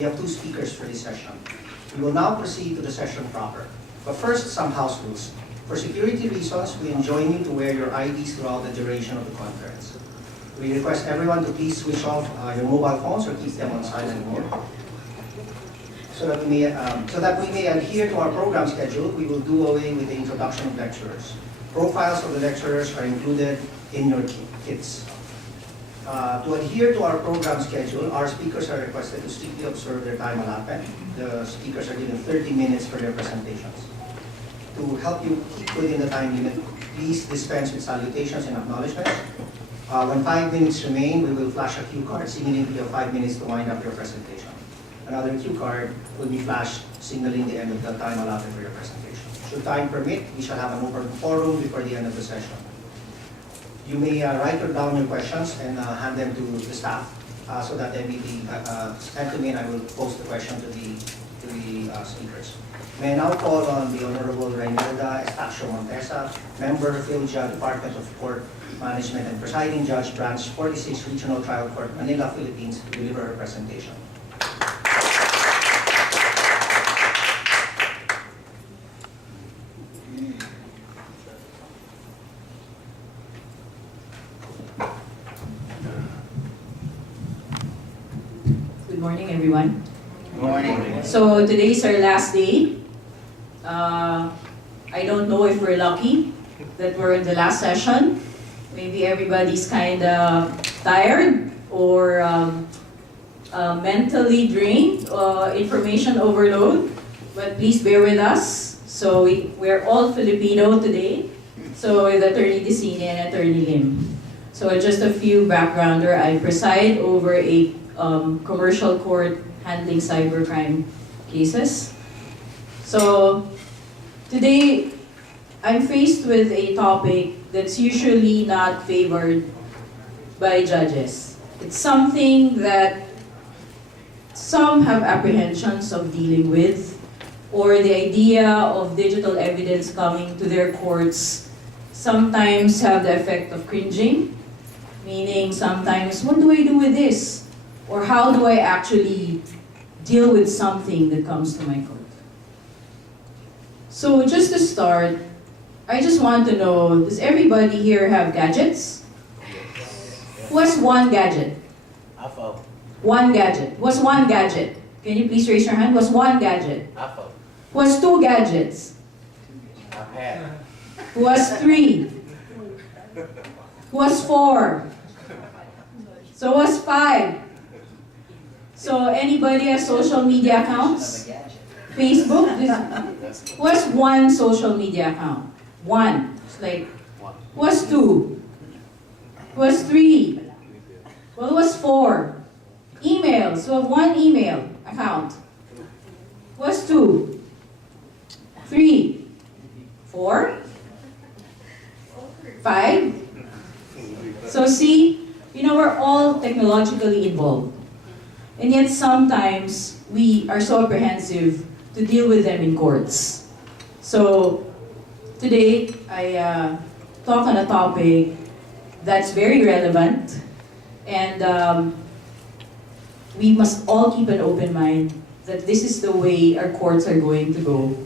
We have two speakers for this session. We will now proceed to the session proper. But first, some house rules. For security reasons, we enjoin you to wear your IDs throughout the duration of the conference. We request everyone to please switch off your mobile phones or keep them on silent mode. So that we may adhere to our program schedule, we will do away with the introduction of lecturers. Profiles of the lecturers are included in your kits. To adhere to our program schedule, our speakers are requested to strictly observe their time allotment. The speakers are given 30 minutes for their presentations. To help you keep within the time limit, please dispense with salutations and acknowledgements. When 5 minutes remain, we will flash a cue card signaling you have 5 minutes to wind up your presentation. Another cue card will be flashed signaling the end of the time allotted for your presentation. Should time permit, we shall have an open forum before the end of the session. You may write down your questions and hand them to the staff so that they may be sent to me, and I will post the question to the speakers. May I now call on the Honorable Reynalda Estacio Montesa, Member, PhilJA, Department of Court Management, and Presiding Judge, Branch 46, Regional Trial Court, Manila, Philippines, to deliver her presentation. Good morning, everyone. Good morning. So today is our last day. I don't know if we're lucky that we're in the last session. Maybe everybody's kind of tired or mentally drained, information overload. But please bear with us. So we're all Filipino today. So with Attorney Dicini and Attorney Lim. So just a few backgrounder. I preside over a commercial court handling cybercrime cases. So today, I'm faced with a topic that's usually not favored by judges. It's something that some have apprehensions of dealing with, or the idea of digital evidence coming to their courts sometimes have the effect of cringing, meaning sometimes, what do I do with this? Or how do I actually deal with something that comes to my court? So just to start, I just want to know, does everybody here have gadgets? Who has one gadget? iPhone. One gadget. What's one gadget? Can you please raise your hand? What's one gadget? iPhone. Who has two gadgets? iPad. Who has three? Who has four? So what's five? So anybody has social media accounts? Facebook? Who has one social media account? One. It's like, who has two? Who has three? Well, who has four? Emails. Who have one email account? Who has two? Three? Four? Five? So see, we're all technologically involved. And yet sometimes we are so apprehensive to deal with them in courts. So today I talk on a topic that's very relevant, and we must all keep an open mind that this is the way our courts are going to go.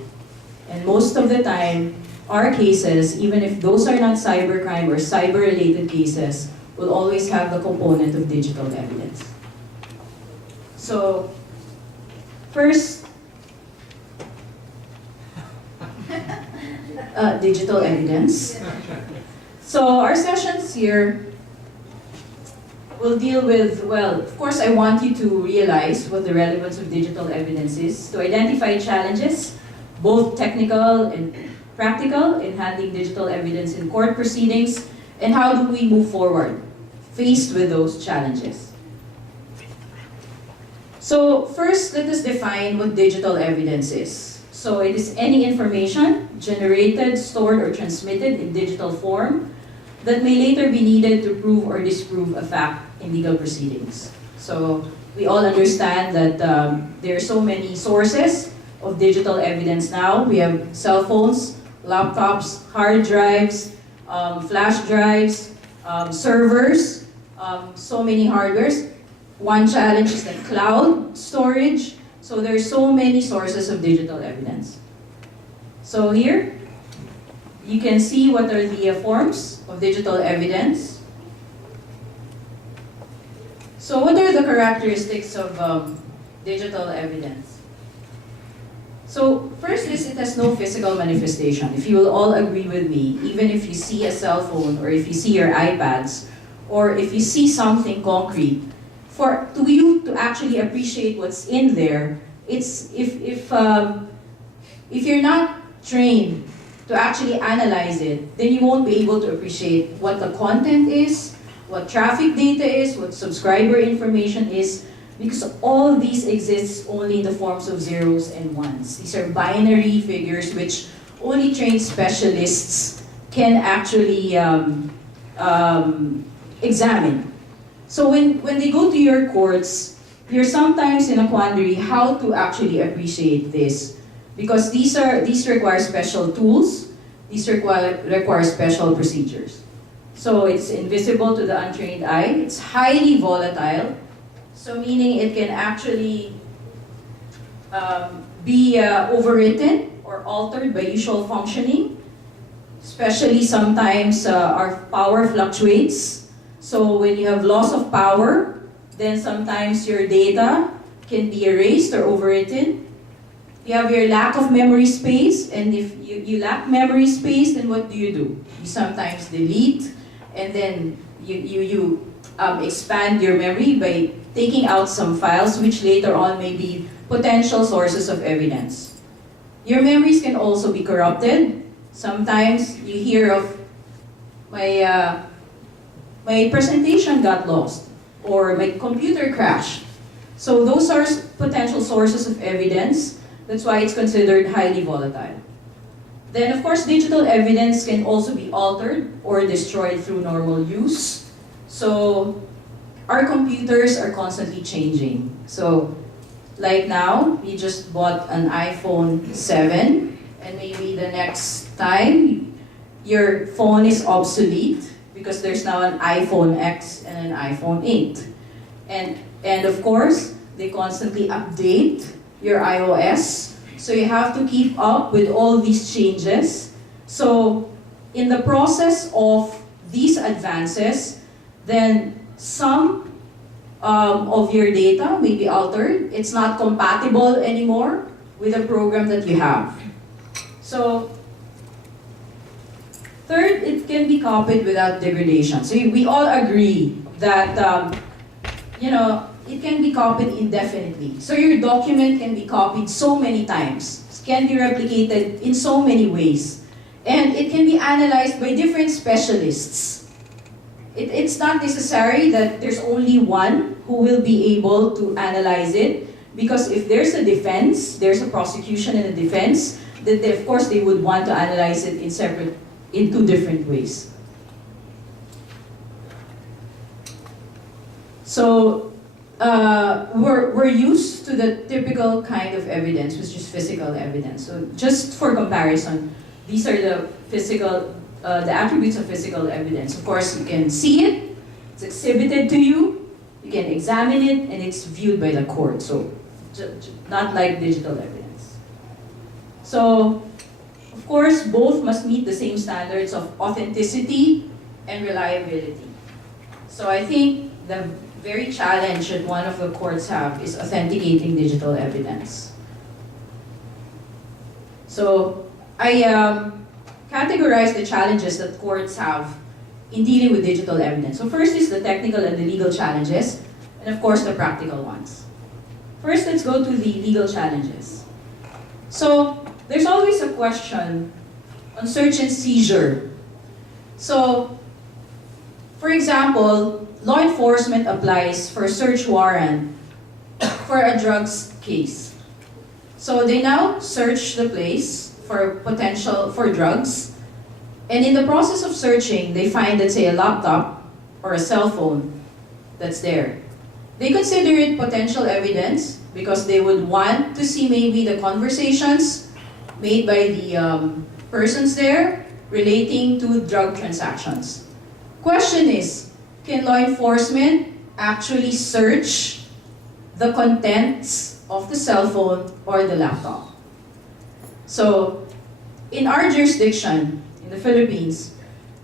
And most of the time, our cases, even if those are not cybercrime or cyber-related cases, will always have the component of digital evidence. So, first, digital evidence. So our sessions here will deal with, well, of course I want you to realize what the relevance of digital evidence is, to identify challenges, both technical and practical, in handling digital evidence in court proceedings, and how do we move forward faced with those challenges. So first, let us define what digital evidence is. So it is any information generated, stored, or transmitted in digital form that may later be needed to prove or disprove a fact in legal proceedings. So we all understand that there are so many sources of digital evidence now. We have cell phones, laptops, hard drives, flash drives, servers, so many hardwares. One challenge is the cloud storage. So there's so many sources of digital evidence. So here, you can see what are the forms of digital evidence. So what are the characteristics of digital evidence? So first is it has no physical manifestation. If you will all agree with me, even if you see a cell phone or if you see your iPads or if you see something concrete, for you to actually appreciate what's in there, it's if you're not trained to actually analyze it, then you won't be able to appreciate what the content is, what traffic data is, what subscriber information is, because all these exists only in the forms of zeros and ones. These are binary figures which only trained specialists can actually examine. So when they go to your courts, you're sometimes in a quandary how to actually appreciate this. Because these require special tools, these require special procedures. So it's invisible to the untrained eye, it's highly volatile, so meaning it can actually be overwritten or altered by usual functioning, especially sometimes our power fluctuates. So when you have loss of power, then sometimes your data can be erased or overwritten. You have your lack of memory space, and if you lack memory space, then what do? You sometimes delete, and then you expand your memory by taking out some files which later on may be potential sources of evidence. Your memories can also be corrupted. Sometimes you hear of my presentation got lost or my computer crashed. So those are potential sources of evidence. That's why it's considered highly volatile. Then of course digital evidence can also be altered or destroyed through normal use. So our computers are constantly changing. So like now, we just bought an iPhone 7 and maybe the next time your phone is obsolete because there's now an iPhone X and an iPhone 8. And of course, they constantly update your iOS. So you have to keep up with all these changes. So in the process of these advances, then some of your data may be altered. It's not compatible anymore with the program that you have. So third, it can be copied without degradation. So we all agree that it can be copied indefinitely. So your document can be copied so many times. It can be replicated in so many ways. And it can be analyzed by different specialists. It's not necessary that there's only one who will be able to analyze it, because if there's a defense, there's a prosecution and a defense, then of course they would want to analyze it in two different ways. So we're used to the typical kind of evidence, which is physical evidence. So just for comparison, these are the attributes of physical evidence. Of course, you can see it, it's exhibited to you, you can examine it, and it's viewed by the court. So not like digital evidence. So of course, both must meet the same standards of authenticity and reliability. So I think the very challenge that one of the courts have is authenticating digital evidence. So I categorize the challenges that courts have in dealing with digital evidence. So first is the technical and the legal challenges, and of course the practical ones. First, let's go to the legal challenges. So there's always a question on search and seizure. So, for example, law enforcement applies for a search warrant for a drugs case. So they now search the place for drugs, and in the process of searching, they find, let's say, a laptop or a cell phone that's there. They consider it potential evidence because they would want to see maybe the conversations made by the persons there relating to drug transactions. Question is, can law enforcement actually search the contents of the cell phone or the laptop. So, in our jurisdiction, in the Philippines,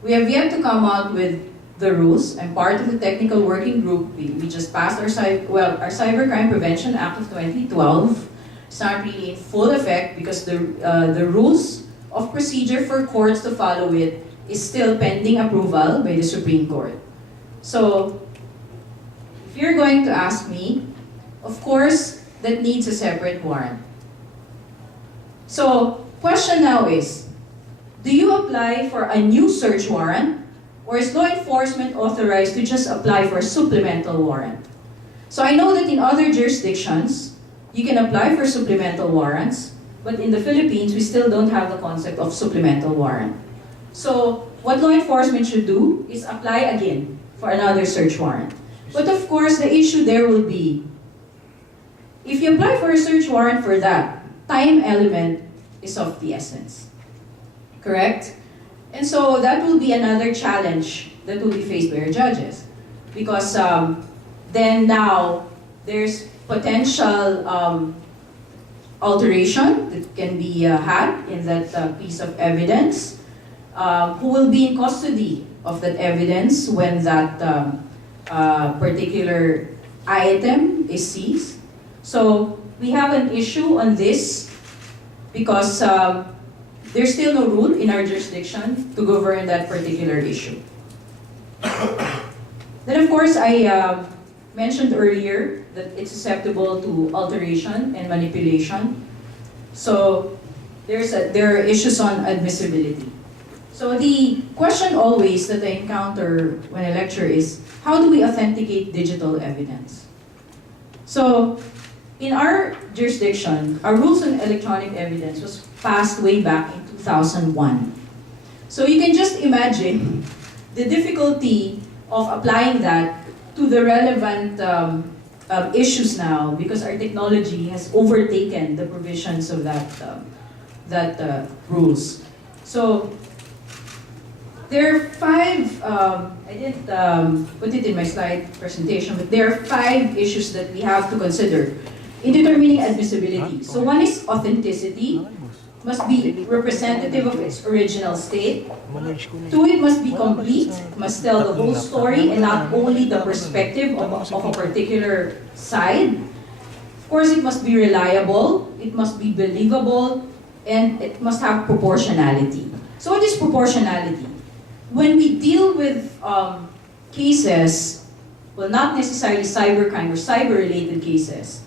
we have yet to come out with the rules. I'm part of the technical working group. We just passed our Cybercrime Prevention Act of 2012. It's not really in full effect because the rules of procedure for courts to follow it is still pending approval by the Supreme Court. So, if you're going to ask me, of course, that needs a separate warrant. So, question now is, do you apply for a new search warrant, or is law enforcement authorized to just apply for a supplemental warrant? So I know that in other jurisdictions, you can apply for supplemental warrants, but in the Philippines, we still don't have the concept of supplemental warrant. So what law enforcement should do is apply again for another search warrant. But of course, the issue there will be, if you apply for a search warrant for that, time element is of the essence. Correct? And so that will be another challenge that will be faced by our judges. Because then now, there's potential alteration that can be had in that piece of evidence. Who will be in custody of that evidence when that particular item is seized? So we have an issue on this because there's still no rule in our jurisdiction to govern that particular issue. Then of course, I mentioned earlier that it's susceptible to alteration and manipulation. So there are issues on admissibility. So the question always that I encounter when I lecture is, how do we authenticate digital evidence? So in our jurisdiction, our rules on electronic evidence was passed way back in 2001. So you can just imagine the difficulty of applying that to the relevant issues now, because our technology has overtaken the provisions of that rules. So there are five, I didn't put it in my slide presentation, but there are 5 issues that we have to consider in determining admissibility. So one is authenticity, must be representative of its original state. 2, it must be complete, must tell the whole story and not only the perspective of a particular side. Of course, it must be reliable, it must be believable, and it must have proportionality. So what is proportionality? When we deal with cases, well, not necessarily cybercrime or cyber-related cases,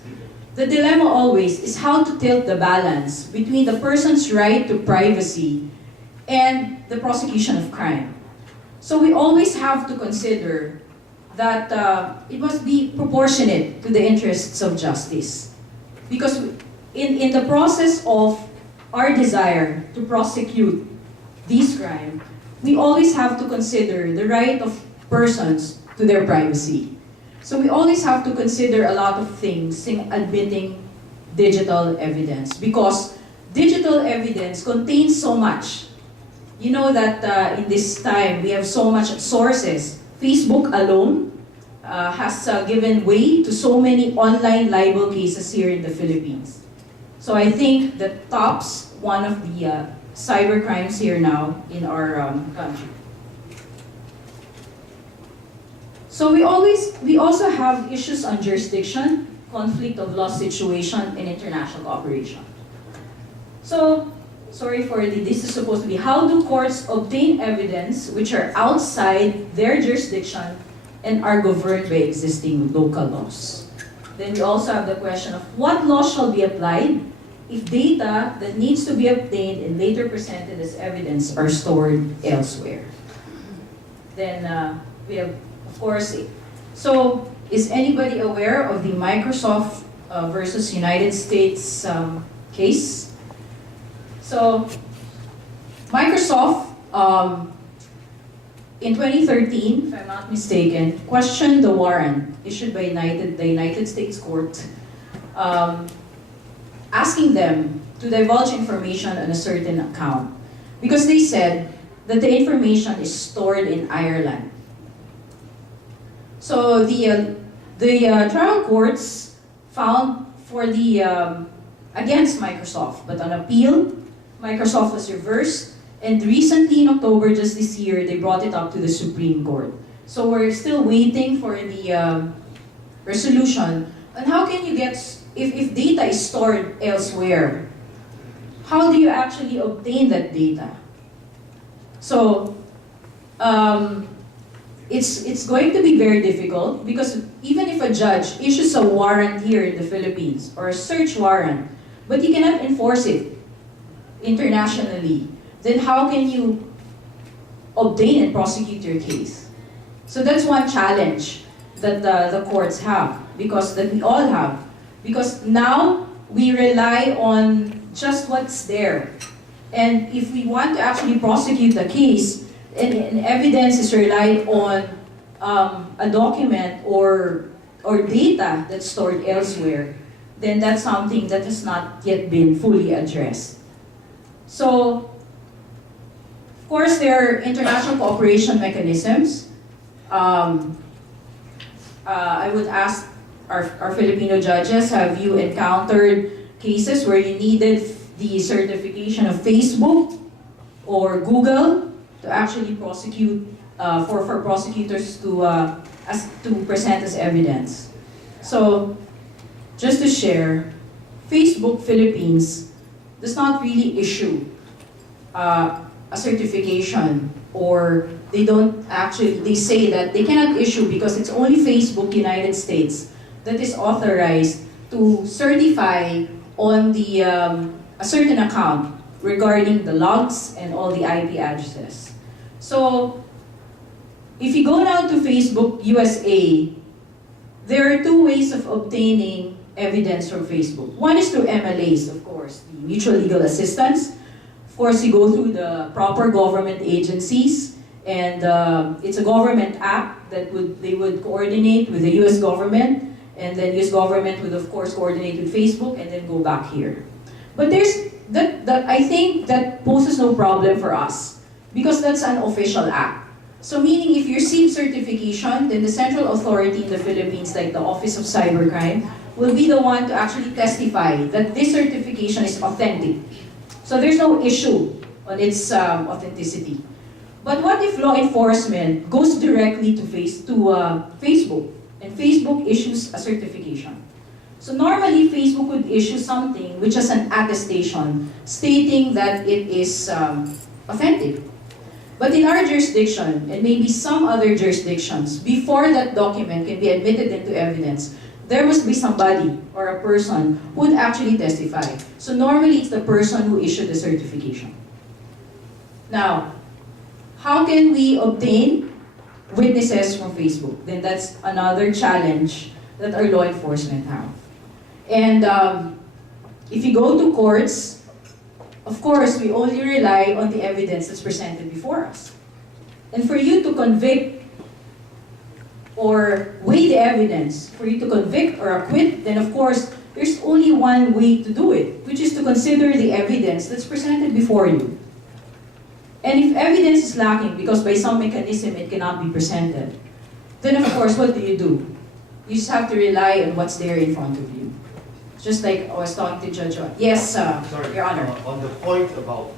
the dilemma always is how to tilt the balance between the person's right to privacy and the prosecution of crime. So we always have to consider that it must be proportionate to the interests of justice. Because in the process of our desire to prosecute these crimes, we always have to consider the right of persons to their privacy. So we always have to consider a lot of things in admitting digital evidence, because digital evidence contains so much. You know that in this time, we have so much sources. Facebook alone has given way to so many online libel cases here in the Philippines. So I think that tops one of the cyber crimes here now in our country. So we also have issues on jurisdiction, conflict of law situation, and international cooperation. So, sorry for this is supposed to be, how do courts obtain evidence which are outside their jurisdiction and are governed by existing local laws? Then we also have the question of what laws shall be applied if data that needs to be obtained and later presented as evidence are stored elsewhere. Then we have, of course, so is anybody aware of the Microsoft versus United States case? So Microsoft, in 2013, if I'm not mistaken, questioned the warrant issued by the United States court, asking them to divulge information on a certain account, because they said that the information is stored in Ireland. So the trial courts found for the against Microsoft, but on appeal, Microsoft was reversed, and recently in October, just this year, they brought it up to the Supreme Court. So we're still waiting for the resolution. And how can you get, if data is stored elsewhere, how do you actually obtain that data? So it's going to be very difficult, because even if a judge issues a warrant here in the Philippines, or a search warrant, but he cannot enforce it internationally, then how can you obtain and prosecute your case? So that's one challenge that the courts have, because that we all have. Because now we rely on just what's there. And if we want to actually prosecute the case, and evidence is relied on a document or data that's stored elsewhere, then that's something that has not yet been fully addressed. So, of course, there are international cooperation mechanisms. I would ask our Filipino judges, have you encountered cases where you needed the certification of Facebook or Google to actually prosecute, for prosecutors to present as evidence? So, just to share, Facebook Philippines does not really issue a certification, or they say that they cannot issue because it's only Facebook United States that is authorized to certify on the a certain account regarding the logs and all the IP addresses. So, if you go now to Facebook USA, there are two ways of obtaining evidence from Facebook. One is through MLAs, of course, the mutual legal assistance. Of course, you go through the proper government agencies, and it's a government app that they would coordinate with the US government, and then US government would, of course, coordinate with Facebook, and then go back here. But there's that I think that poses no problem for us, because that's an official act. So meaning, if you receive certification, then the central authority in the Philippines, like the Office of Cybercrime, will be the one to actually testify that this certification is authentic. So there's no issue on its authenticity. But what if law enforcement goes directly to Facebook, and Facebook issues a certification? So normally, Facebook would issue something which is an attestation stating that it is authentic. But in our jurisdiction, and maybe some other jurisdictions, before that document can be admitted into evidence, there must be somebody or a person who would actually testify. So normally, it's the person who issued the certification. Now, how can we obtain witnesses from Facebook? Then that's another challenge that our law enforcement have. And if you go to courts, of course, we only rely on the evidence that's presented before us. And for you to convict or weigh the evidence, for you to convict or acquit, then of course, there's only one way to do it, which is to consider the evidence that's presented before you. And if evidence is lacking because by some mechanism it cannot be presented, then of course, what do? You just have to rely on what's there in front of you. Just like I was talking to Judge. Yes, Sorry, Your Honor. on the point about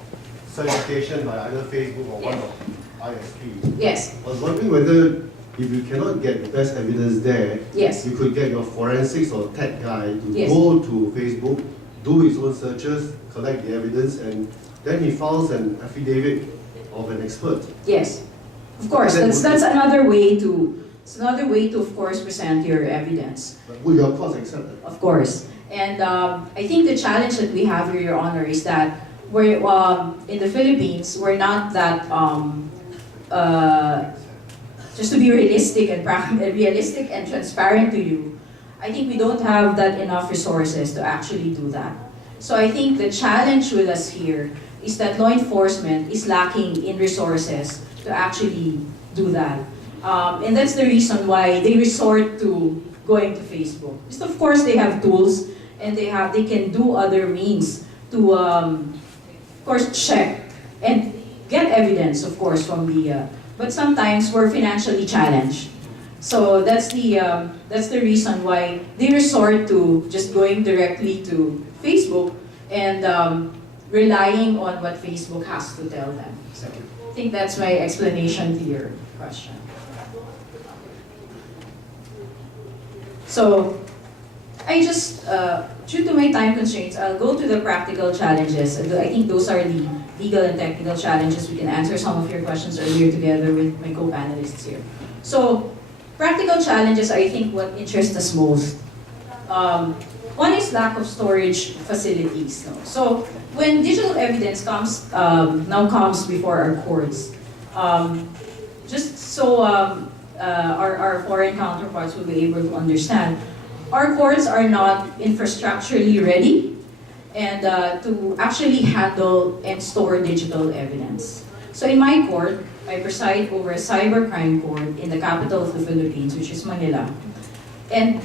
certification by either Facebook or one of ISPs, Yes, I was wondering whether if you cannot get the best evidence there, yes, you could get your forensics or tech guy to Yes. go to Facebook, do his own searches, collect the evidence, and then he files an affidavit of an expert. yes. Of course, that's another way to. It's another way to, of course, present your evidence. But would your courts accept that? Of course. And I think the challenge that we have here, Your Honor, is that we're, in the Philippines, we're not that, just to be realistic and transparent to you, I think we don't have that enough resources to actually do that. So I think the challenge with us here is that law enforcement is lacking in resources to actually do that. And that's the reason why they resort to going to Facebook. Just of course, they have tools, and they can do other means to, of course, check and get evidence, of course, from the. But sometimes we're financially challenged, So that's the reason why they resort to just going directly to Facebook and relying on what Facebook has to tell them. So I think that's my explanation to your question. So I just, due to my time constraints, I'll go to the practical challenges. I think those are the legal and technical challenges. We can answer some of your questions earlier together with my co-panelists here. So practical challenges, I think what interests us most. One is lack of storage facilities. No? So when digital evidence now comes before our courts, just so our foreign counterparts will be able to understand, our courts are not infrastructurally ready and to actually handle and store digital evidence. So in my court, I preside over a cybercrime court in the capital of the Philippines, which is Manila.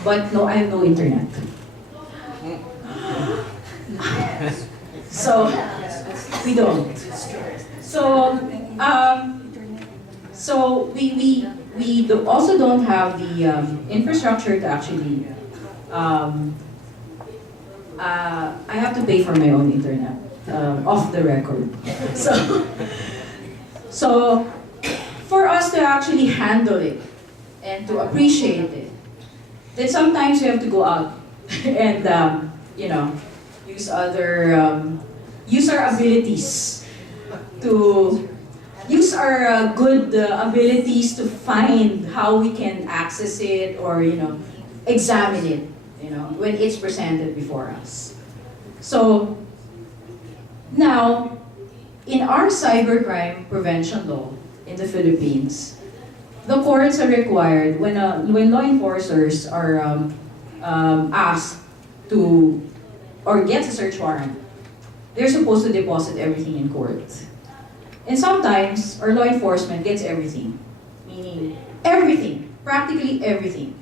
But no, I have no internet. So we don't. So we also don't have the infrastructure to actually. I have to pay for my own internet off the record. So for us to actually handle it and to appreciate it, then sometimes we have to go out and use our abilities to use our good abilities to find how we can access it or examine it when it's presented before us. So now in our cybercrime prevention law in the Philippines, the courts are required when law enforcers are asked to or gets a search warrant, they're supposed to deposit everything in court. And sometimes our law enforcement gets everything, meaning everything, practically everything,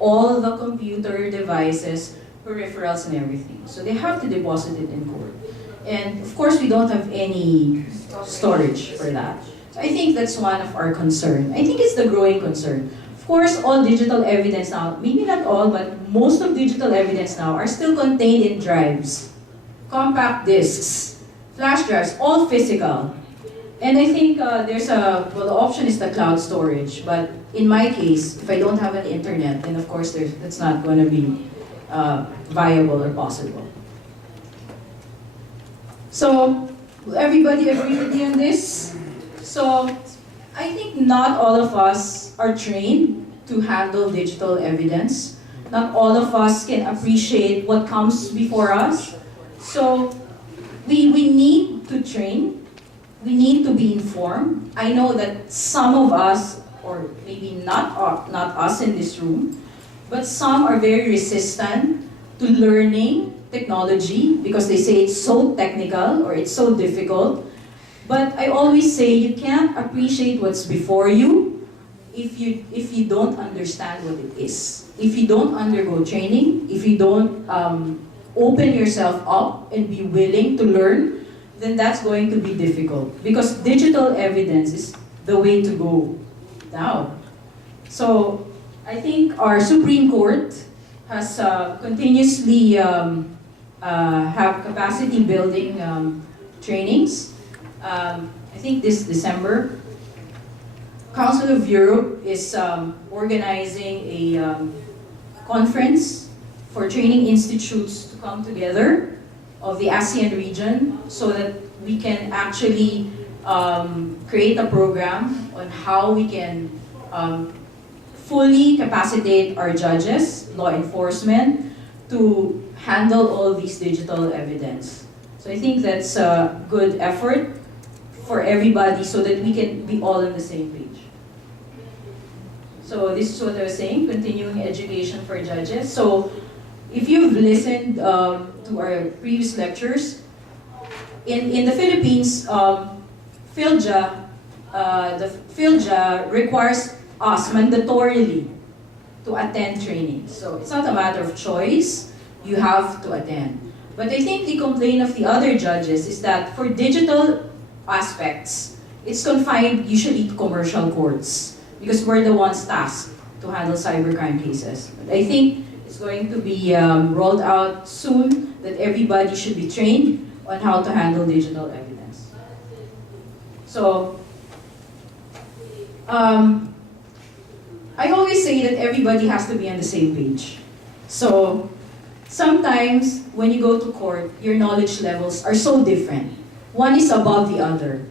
all the computer devices, peripherals, and everything. So they have to deposit it in court. And of course, we don't have any storage for that. So I think that's one of our concern. I think it's the growing concern. Of course, all digital evidence now, maybe not all, but most of digital evidence now are still contained in drives, compact discs, flash drives, all physical. And I think the option is the cloud storage. But in my case, if I don't have an internet, then of course that's not going to be viable or possible. So, will everybody agree with me on this? So, I think not all of us are trained to handle digital evidence. Not all of us can appreciate what comes before us. So, we need to train. We need to be informed. I know that some of us, or maybe not us in this room, but some are very resistant to learning technology because they say it's so technical or it's so difficult. But I always say you can't appreciate what's before you if you don't understand what it is. If you don't undergo training, if you don't open yourself up and be willing to learn, then that's going to be difficult because digital evidence is the way to go now. So I think our Supreme Court has continuously have capacity building trainings. I think this December, Council of Europe is organizing a conference for training institutes to come together of the ASEAN region so that we can actually create a program on how we can fully capacitate our judges, law enforcement, to handle all these digital evidence. So I think that's a good effort for everybody so that we can be all on the same page. So this is what I was saying, continuing education for judges. So if you've listened to our previous lectures, in the Philippines, PhilJA requires us mandatorily to attend training. So it's not a matter of choice, you have to attend. But I think the complaint of the other judges is that for digital aspects, it's confined usually to commercial courts because we're the ones tasked to handle cybercrime cases. But I think it's going to be rolled out soon that everybody should be trained on how to handle digital evidence. So, I always say that everybody has to be on the same page. So, sometimes when you go to court, your knowledge levels are so different. One is above the other.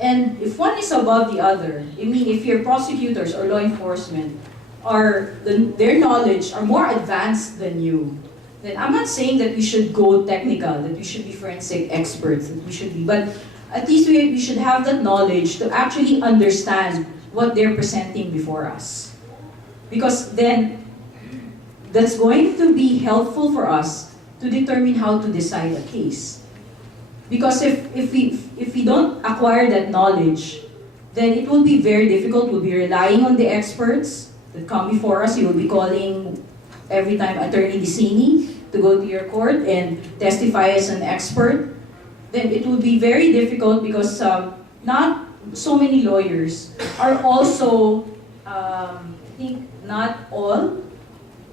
And if one is above the other, I mean, if your prosecutors or law enforcement their knowledge are more advanced than you, then I'm not saying that we should go technical, that we should be forensic experts, that we should be, but at least we should have that knowledge to actually understand what they're presenting before us. Because then, that's going to be helpful for us to determine how to decide a case. Because if we don't acquire that knowledge, then it will be very difficult. We'll be relying on the experts that come before us. You will be calling every time Attorney Dicini to go to your court and testify as an expert. Then it will be very difficult because not so many lawyers are also, I think not all,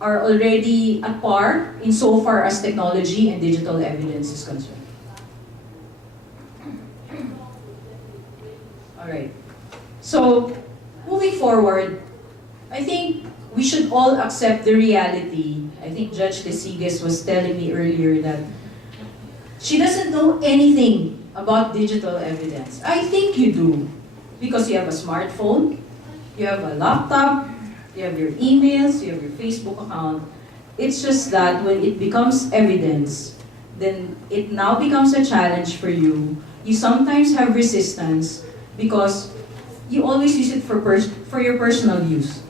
are already at par insofar as technology and digital evidence is concerned. Alright. So, moving forward, I think we should all accept the reality. I think Judge Tesigas was telling me earlier that she doesn't know anything about digital evidence. I think you do. Because you have a smartphone, you have a laptop, you have your emails, you have your Facebook account. It's just that when it becomes evidence, then it now becomes a challenge for you. You sometimes have resistance because you always use it for your personal use.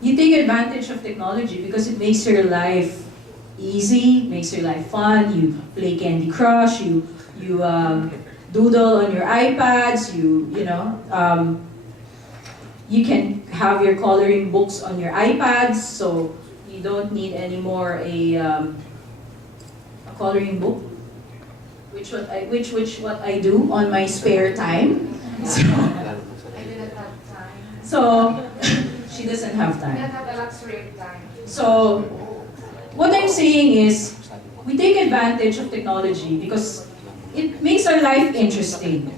You take advantage of technology because it makes your life easy, makes your life fun. You play Candy Crush, you doodle on your iPads, you can have your coloring books on your iPads, so you don't need anymore a coloring book, which what I do on my spare time. So, I didn't have time. so she doesn't have I time. didn't have a luxury of time. So what I'm saying is, we take advantage of technology because it makes our life interesting.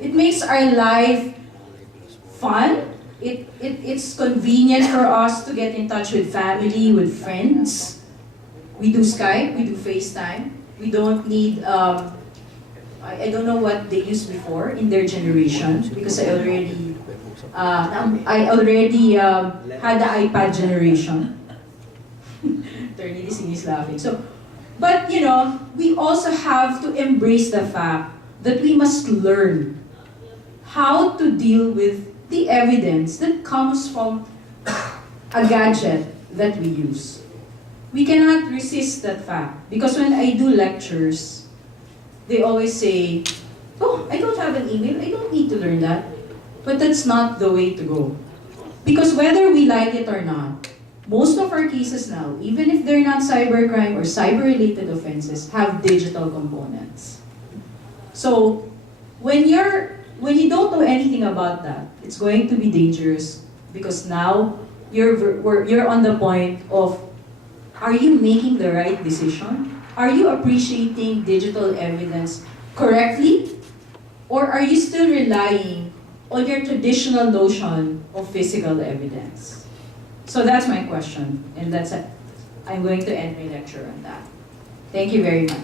It makes our life fun. It's convenient for us to get in touch with family, with friends. We do Skype, we do FaceTime. We don't need, I don't know what they used before in their generation because I already had the iPad generation. Attorney Dicini is laughing. So, but we also have to embrace the fact that we must learn how to deal with the evidence that comes from a gadget that we use. We cannot resist that fact because when I do lectures, they always say, "Oh, I don't have an email, I don't need to learn that." But that's not the way to go. Because whether we like it or not, most of our cases now, even if they're not cybercrime or cyber-related offenses, have digital components. So, when you don't know anything about that, it's going to be dangerous because now you're on the point of, are you making the right decision? Are you appreciating digital evidence correctly? Or are you still relying on your traditional notion of physical evidence? So that's my question, and that's it. I'm going to end my lecture on that. Thank you very much.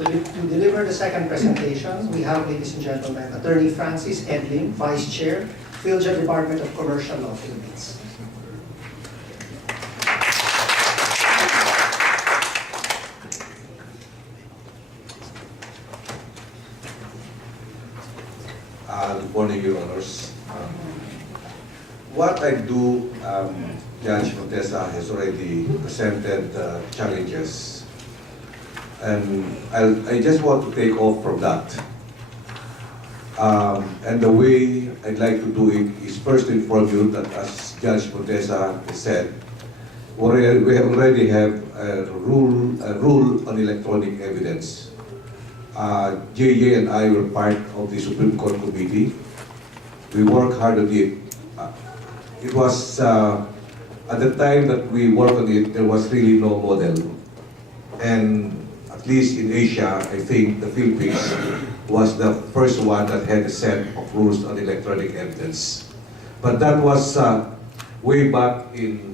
To deliver the second presentation, we have, ladies and gentlemen, Attorney Francis Edlin, Vice Chair, Philja Department of Commercial Law, Philippines. Good morning, Your Honors. What I do, Judge Montesa has already presented challenges. And I just want to take off from that. And the way I'd like to do it is first to inform you that, as Judge Montesa has said, we already have a rule on electronic evidence. JJ and I were part of the Supreme Court committee. We worked hard on it. It was at the time that we worked on it, there was really no model. And at least in Asia, I think the Philippines was the first one that had a set of rules on electronic evidence. But that was way back in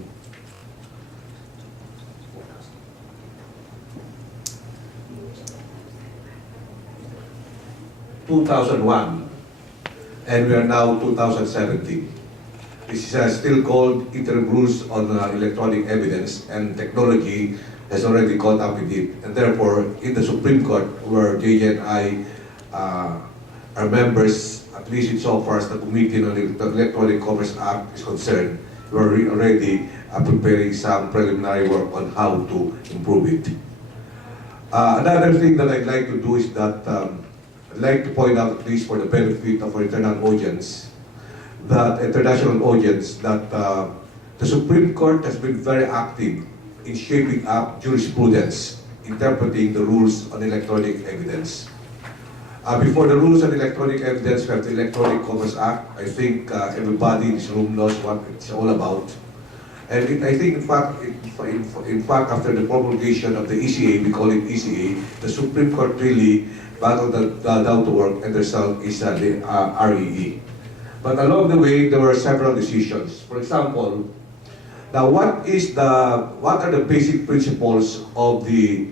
2001, and we are now 2017. This is still called interim rules on electronic evidence, and technology has already caught up with it. And therefore, in the Supreme Court, where JJ and I are members, at least insofar as the Committee on the Electronic Commerce Act is concerned, we're already preparing some preliminary work on how to improve it. Another thing that I'd like to do is that I'd like to point out, at least for the benefit of our international audience, that the Supreme Court has been very active in shaping up jurisprudence, interpreting the rules on electronic evidence. Before the rules on electronic evidence, we have the Electronic Commerce Act. I think everybody in this room knows what it's all about. And I think, in fact, after the promulgation of the ECA, we call it ECA, the Supreme Court really battled down to work, and the result is the REE. But along the way, there were several decisions. For example, now what are the basic principles of the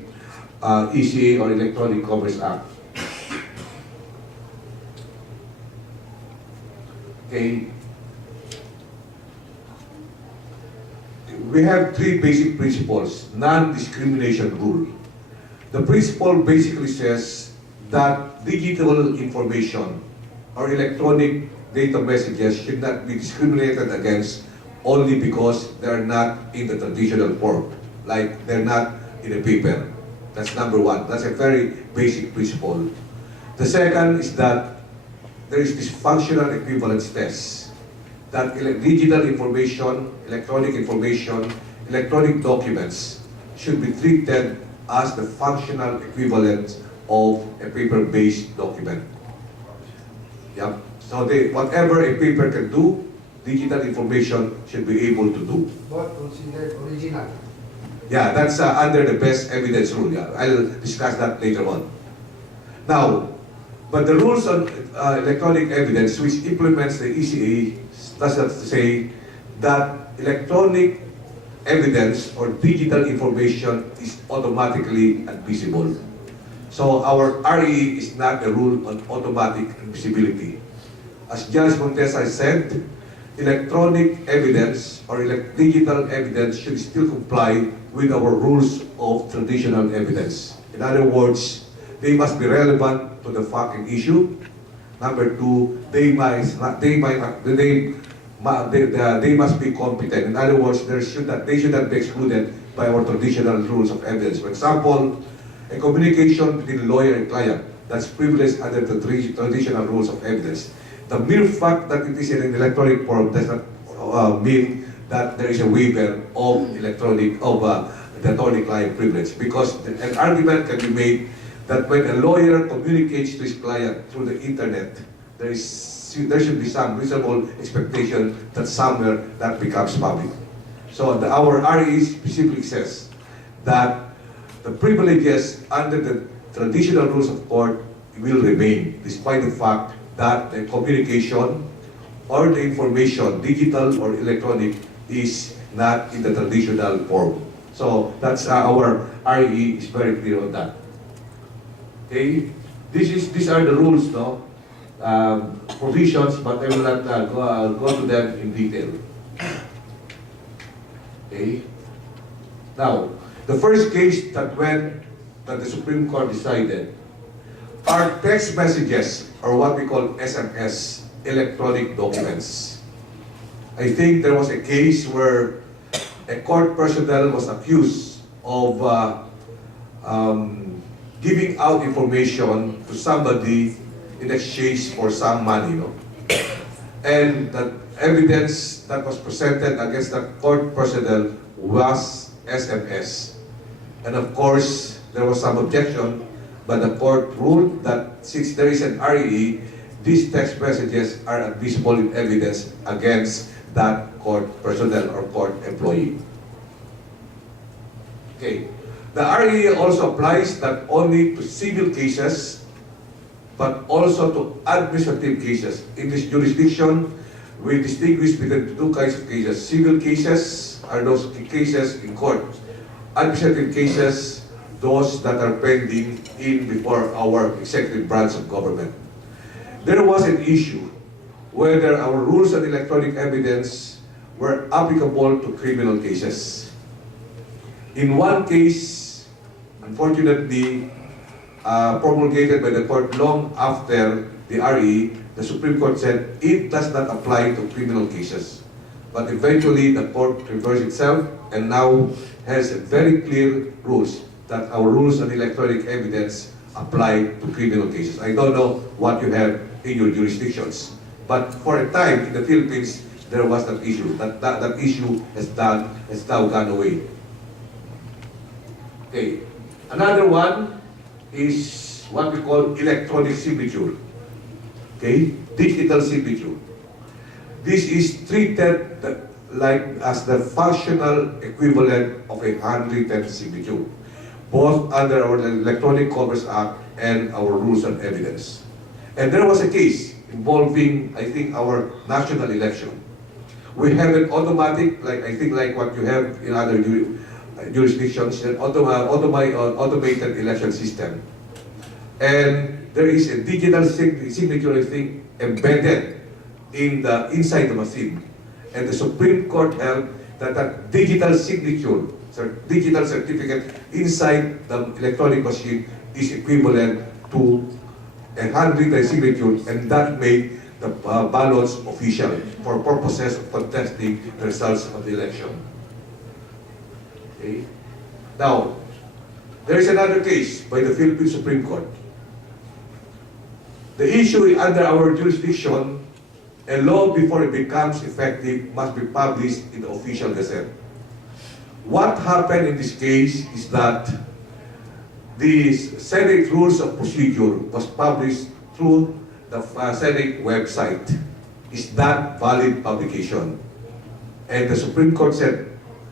ECA, or Electronic Commerce Act? Okay. We have three basic principles. Non-discrimination rule. The principle basically says that digital information or electronic data messages should not be discriminated against only because they're not in the traditional form, like they're not in a paper. That's number one. That's a very basic principle. The second is that there is this functional equivalence test, that digital information, electronic documents should be treated as the functional equivalent of a paper-based document. Yep. So whatever a paper can do, digital information should be able to do. But considered original. Yeah, that's under the best evidence rule. Yeah, I'll discuss that later on. Now, but the rules on electronic evidence, which implements the ECA, does not say that electronic evidence or digital information is automatically admissible. So our RE is not a rule on automatic admissibility. As Judge Montesa said, electronic evidence or digital evidence should still comply with our rules of traditional evidence. In other words, they must be relevant to the fact and issue. Number two, they must be competent. In other words, they should not be excluded by our traditional rules of evidence. For example, a communication between a lawyer and client that's privileged under the traditional rules of evidence. The mere fact that it is in an electronic form does not mean that there is a waiver of the attorney-client privilege, because an argument can be made that when a lawyer communicates to his client through the internet, there should be some reasonable expectation that somewhere that becomes public. So our RE specifically says that the privileges under the traditional rules of court will remain, despite the fact that the communication or the information, digital or electronic, is not in the traditional form. So that's our RE is very clear on that. Okay, these are the rules, no, provisions, but I will not go to them in detail. Okay. Now, the first case that the Supreme Court decided are text messages, or what we call SMS, electronic documents. I think there was a case where a court personnel was accused of giving out information to somebody in exchange for some money, no? And the evidence that was presented against the court personnel was SMS. And of course, there was some objection, but the court ruled that since there is an REE, these text messages are admissible in evidence against that court personnel or court employee. Okay. The REE also applies not only to civil cases, but also to administrative cases. In this jurisdiction, we distinguish between two kinds of cases. Civil cases are those cases in court. Administrative cases, those that are pending in before our executive branch of government. There was an issue whether our rules on electronic evidence were applicable to criminal cases. In one case, unfortunately, promulgated by the court long after the RE, the Supreme Court said it does not apply to criminal cases. But eventually, the court reversed itself and now has very clear rules that our rules on electronic evidence apply to criminal cases. I don't know what you have in your jurisdictions, but for a time in the Philippines, there was that issue. That issue has now gone away. Okay. Another one is what we call electronic signature. Okay, digital signature. This is treated like as the functional equivalent of a handwritten signature, both under our Electronic Commerce Act and our rules on evidence. And there was a case involving, I think, our national election. We have an automatic, like what you have in other jurisdictions, an automated election system. And there is a digital signature, I think, embedded inside the machine. And the Supreme Court held that that digital signature, digital certificate inside the electronic machine is equivalent to a handwritten signature, and that made the ballots official for purposes of contesting the results of the election. Okay. Now, there is another case by the Philippine Supreme Court. The issue under our jurisdiction, a law before it becomes effective must be published in the official gazette. What happened in this case is that the Senate Rules of Procedure was published through the Senate website. Is that valid publication? And the Supreme Court said,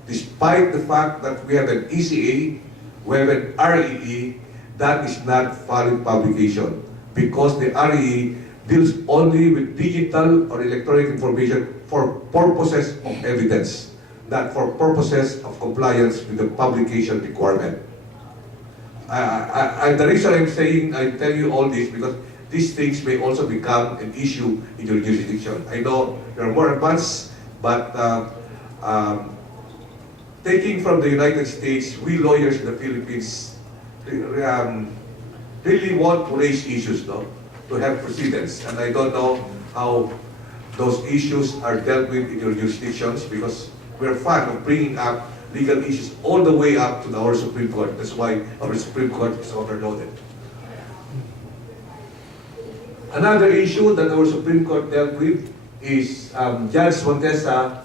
despite the fact that we have an ECA, we have an REE, that is not valid publication, because the REE deals only with digital or electronic information for purposes of evidence, not for purposes of compliance with the publication requirement. The reason I tell you all this, because these things may also become an issue in your jurisdiction. I know you're more advanced, but taking from the United States, we lawyers in the Philippines really want to raise issues, no? To have precedents. And I don't know how those issues are dealt with in your jurisdictions, because we're fond of bringing up legal issues all the way up to our Supreme Court. That's why our Supreme Court is overloaded. Another issue that our Supreme Court dealt with is Judge Montesa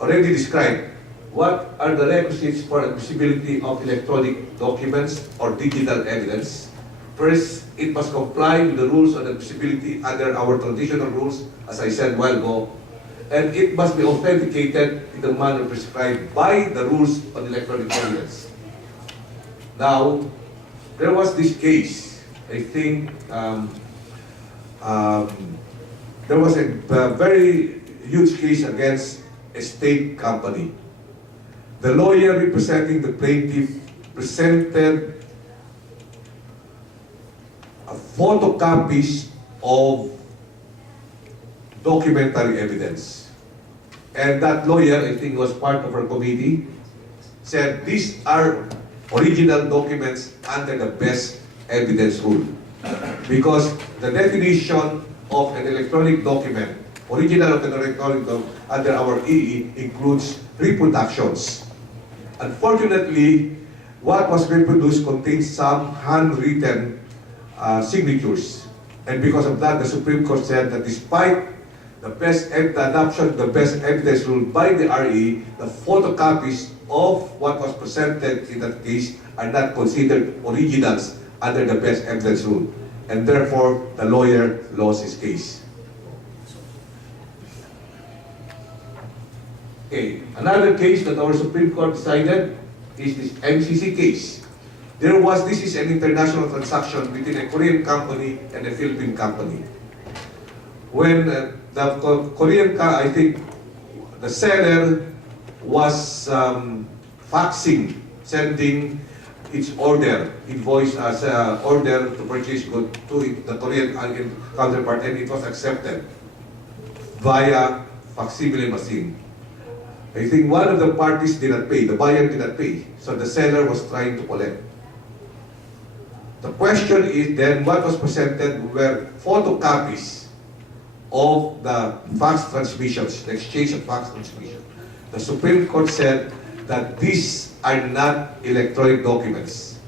already described what are the requisites for admissibility of electronic documents or digital evidence. First, it must comply with the rules on admissibility under our traditional rules, as I said a while ago, and it must be authenticated in the manner prescribed by the rules on electronic evidence. Now, there was this case, I think, there was a very huge case against a state company. The lawyer representing the plaintiff presented photocopies of documentary evidence. And that lawyer, I think was part of our committee, said these are original documents under the best evidence rule. Because the definition of an electronic document, original of an electronic document under our EE includes reproductions. Unfortunately, what was reproduced contains some handwritten signatures. And because of that, the Supreme Court said that despite the adoption of the best evidence rule by the RE, the photocopies of what was presented in that case are not considered originals under the best evidence rule. And therefore, the lawyer lost his case. Okay, another case that our Supreme Court decided is this MCC case. This is an international transaction between a Korean company and a Philippine company. When the Korean, I think, the seller was faxing, sending its order, invoice as order to purchase good to the Korean counterpart, and it was accepted via facsimile machine. I think one of the parties did not pay, the buyer did not pay, so the seller was trying to collect. The question is then, what was presented were photocopies of the fax transmissions, the exchange of fax transmission. The Supreme Court said that these are not electronic documents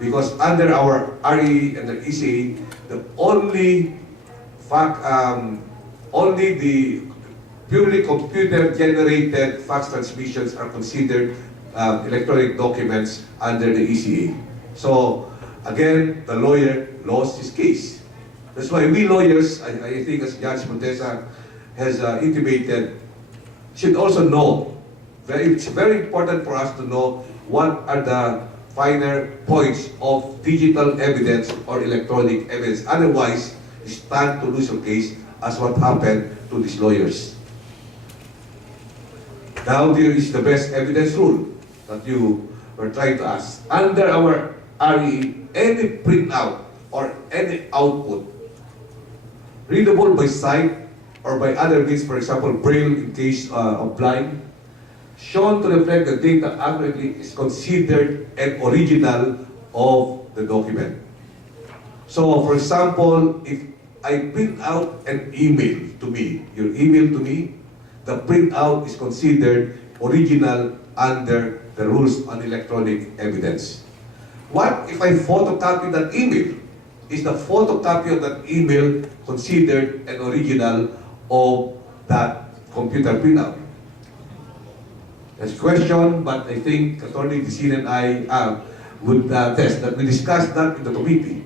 because under our RE and the ECA, the only the purely computer-generated fax transmissions are considered electronic documents under the ECA. So again, the lawyer lost his case. That's why we lawyers, I think as Judge Montesa has intimated, should also know. It's very important for us to know what are the finer points of digital evidence or electronic evidence. Otherwise, you stand to lose your case as what happened to these lawyers. Now there is the best evidence rule that you were trying to ask. Under our RE, any printout or any output readable by sight or by other means, for example, braille in case of blind, shown to reflect the data accurately is considered an original of the document. So, for example, if I print out an email to me, your email to me, the printout is considered original under the rules on electronic evidence. What if I photocopy that email? Is the photocopy of that email considered an original of that computer printout? That's a question, but I think Attorney Decine and I would test that. We discussed that in the committee.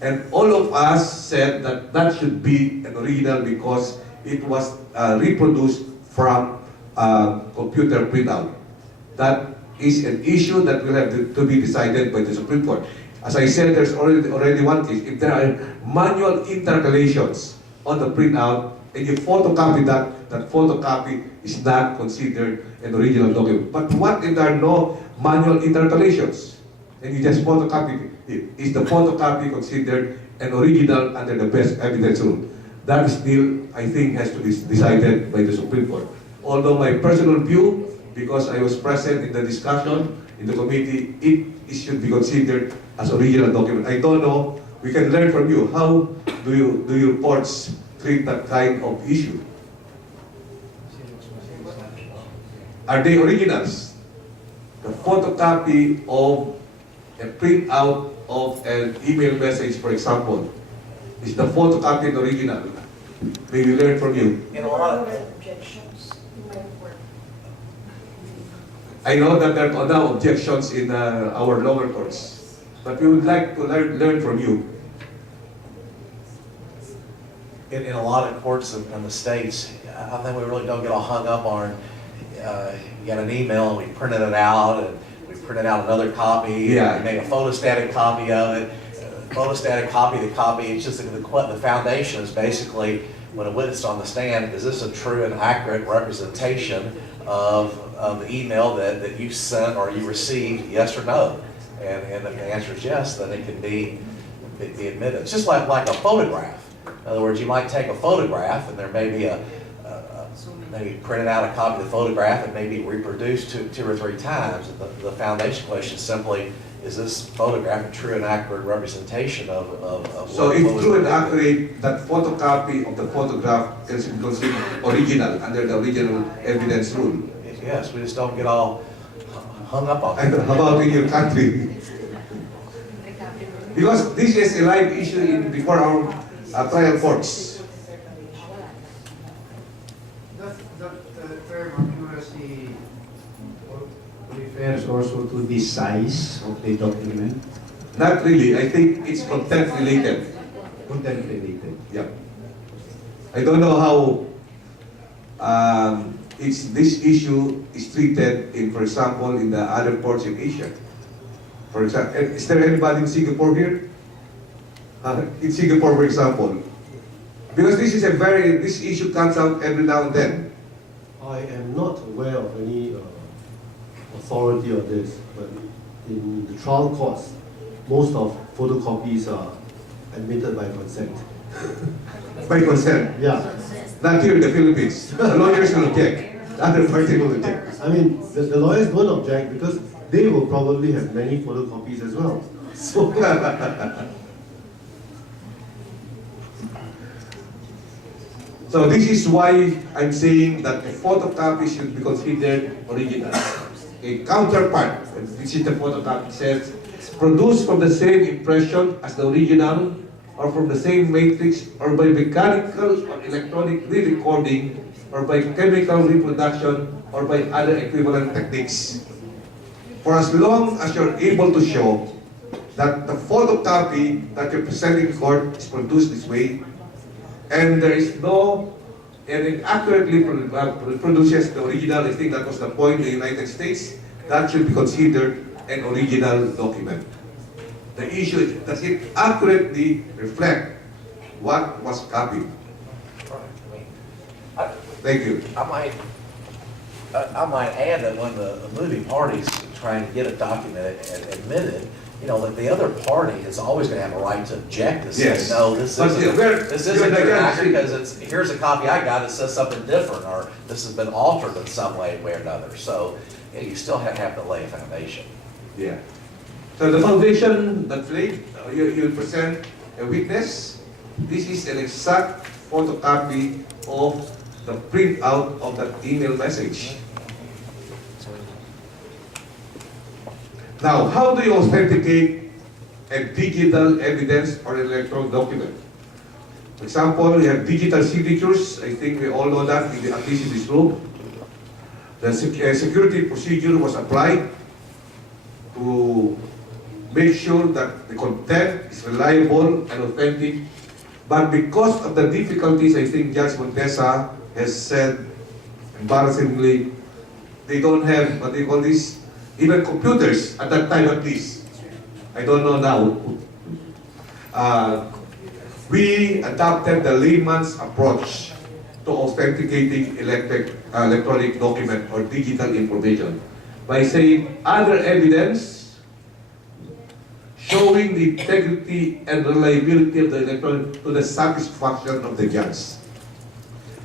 And all of us said that that should be an original because it was reproduced from computer printout. That is an issue that will have to be decided by the Supreme Court. As I said, there's already one case. If there are manual intercalations on the printout and you photocopy that, that photocopy is not considered an original document. But what if there are no manual intercalations and you just photocopy it? Is the photocopy considered an original under the best evidence rule? That still, I think, has to be decided by the Supreme Court. Although my personal view, because I was present in the discussion in the committee, it should be considered as original document. I don't know, we can learn from you. How do your courts treat that kind of issue? Are they originals? The photocopy of a printout of an email message, for example, is the photocopy the original? May we learn from you? In a lot of objections. I know that there are now objections in our lower courts, but we would like to learn from you. In a lot of courts in the States, I think we really don't get all hung up on, you got an email and we printed it out and we printed out another copy. Yeah. And we made a photostatic copy of it. Photostatic copy, the copy, it's just the foundation is basically when a witness on the stand, is this a true and accurate representation of the email that you sent or you received, yes or no? And if the answer is yes, then it can be admitted. It's just like a photograph. In other words, you might take a photograph and there may be maybe printed out a copy of the photograph and maybe reproduced two or three times. The foundation question is simply, is this photograph a true and accurate representation of So what if was true and recorded? accurate, that photocopy of the photograph is considered original under the original evidence rule. Yes, we just don't get all hung up on And it. how about in your country? Because this is a live issue before our trial courts. refers also to the size of the document, Not really. I think it's content related. content related. Yeah. I don't know how this issue is treated in, for example, in the other ports in Asia. For example, is there anybody in Singapore here? In Singapore, for example, because this issue comes out every now and then. I am not aware of any authority on this, but in the trial courts, most of photocopies are admitted by consent. By consent. Yeah, Not here in the Philippines. The lawyers will object. The other party will object. I mean, the lawyers don't object because they will probably have many photocopies as well. So, So this is why I'm saying that a photocopy should be considered original. A counterpart, and this is the photocopy, says, produced from the same impression as the original, or from the same matrix, or by mechanical or electronic re-recording, or by chemical reproduction, or by other equivalent techniques. For as long as you're able to show that the photocopy that you're presenting in court is produced this way, and there is no, and it accurately reproduces the original, I think that was the point in the United States, that should be considered an original document. The issue is, does it accurately reflect what was copied? Thank you. I might add that when the moving party's trying to get a document admitted, you know, that the other party is always going to have a right to object and say, Yes. no, this But isn't you're good not enough because here's a copy I got that says something different, or this has been altered in some way or another. So yeah, you still have to lay a foundation. Yeah. So the foundation that laid, you present a witness. This is an exact photocopy of the printout of that email message. Now, how do you authenticate a digital evidence or an electronic document? For example, we have digital signatures. I think we all know that, at least in this room. The security procedure was applied to make sure that the content is reliable and authentic. But because of the difficulties, I think Judge Montesa has said, embarrassingly, they don't have, what they call this, even computers at that time at least. I don't know now. We adopted the layman's approach to authenticating electronic document or digital information by saying other evidence showing the integrity and reliability of the electronic to the satisfaction of the judge.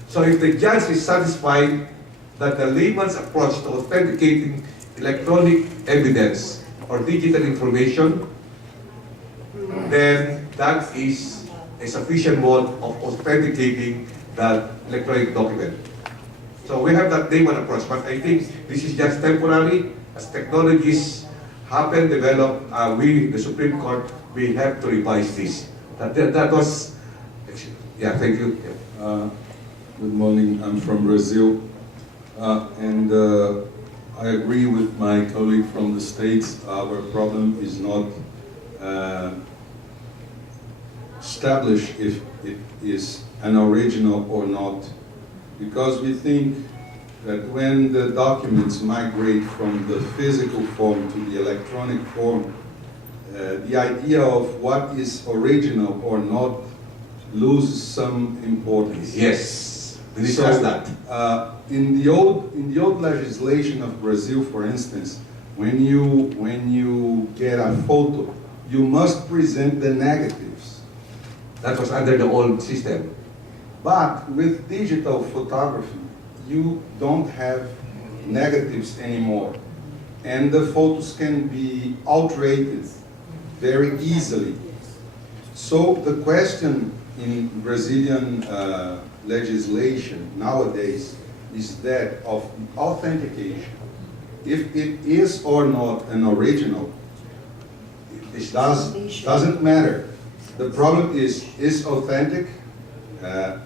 So if the judge is satisfied that the layman's approach to authenticating electronic evidence or digital information, then that is a sufficient mode of authenticating that electronic document. So we have that layman approach, but I think this is just temporary. As technologies happen, develop, we, the Supreme Court, we have to revise this. That was, yeah, thank you. Yeah. Good morning, I'm from Brazil, and I agree with my colleague from the States. Our problem is not established if it is an original or not, because we think that when the documents migrate from the physical form to the electronic form, the idea of what is original or not loses some importance. Yes, we discussed that. In the old legislation of Brazil, for instance, when you get a photo, you must present the negatives. That was under the old system. But with digital photography, you don't have negatives anymore, and the photos can be altered very easily. So the question in Brazilian legislation nowadays is that of authentication. If it is or not an original, it doesn't matter. The problem is authentic.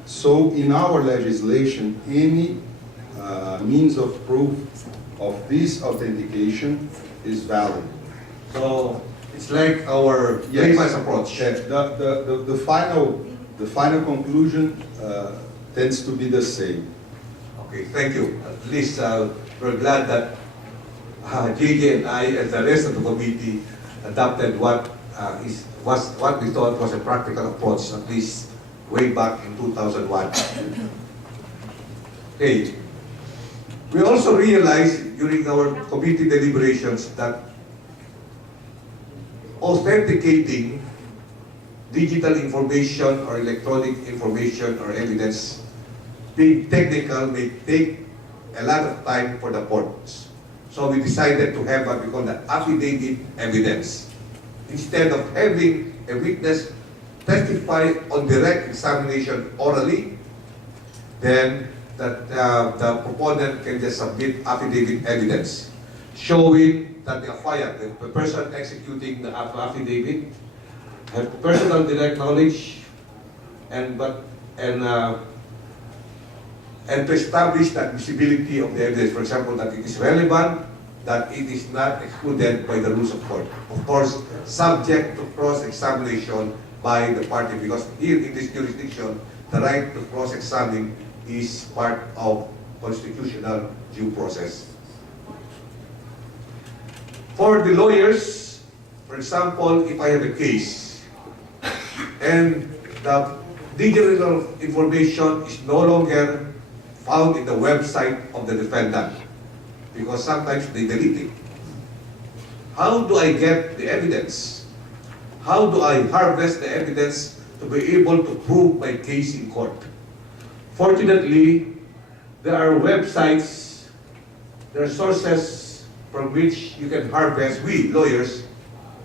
So in our legislation, any means of proof of this authentication is valid. So it's like our Yes. layman's approach. The final conclusion tends to be the same. Okay, thank you. At least we're glad that JJ and I and the rest of the committee adopted what we thought was a practical approach, at least way back in 2001. Okay. We also realized during our committee deliberations that authenticating digital information or electronic information or evidence, being technical, may take a lot of time for the courts. So we decided to have what we call the affidavit evidence. Instead of having a witness testify on direct examination orally, then that the proponent can just submit affidavit evidence showing that the affiant, the person executing the affidavit, have personal direct knowledge and to establish the admissibility of the evidence. For example, that it is relevant, that it is not excluded by the rules of court. Of course, subject to cross-examination by the party, because here in this jurisdiction, the right to cross-examine is part of constitutional due process. For the lawyers, for example, if I have a case and the digital information is no longer found in the website of the defendant, because sometimes they delete it. How do I get the evidence? How do I harvest the evidence to be able to prove my case in court? Fortunately, there are websites, there are sources from which you can harvest, we lawyers,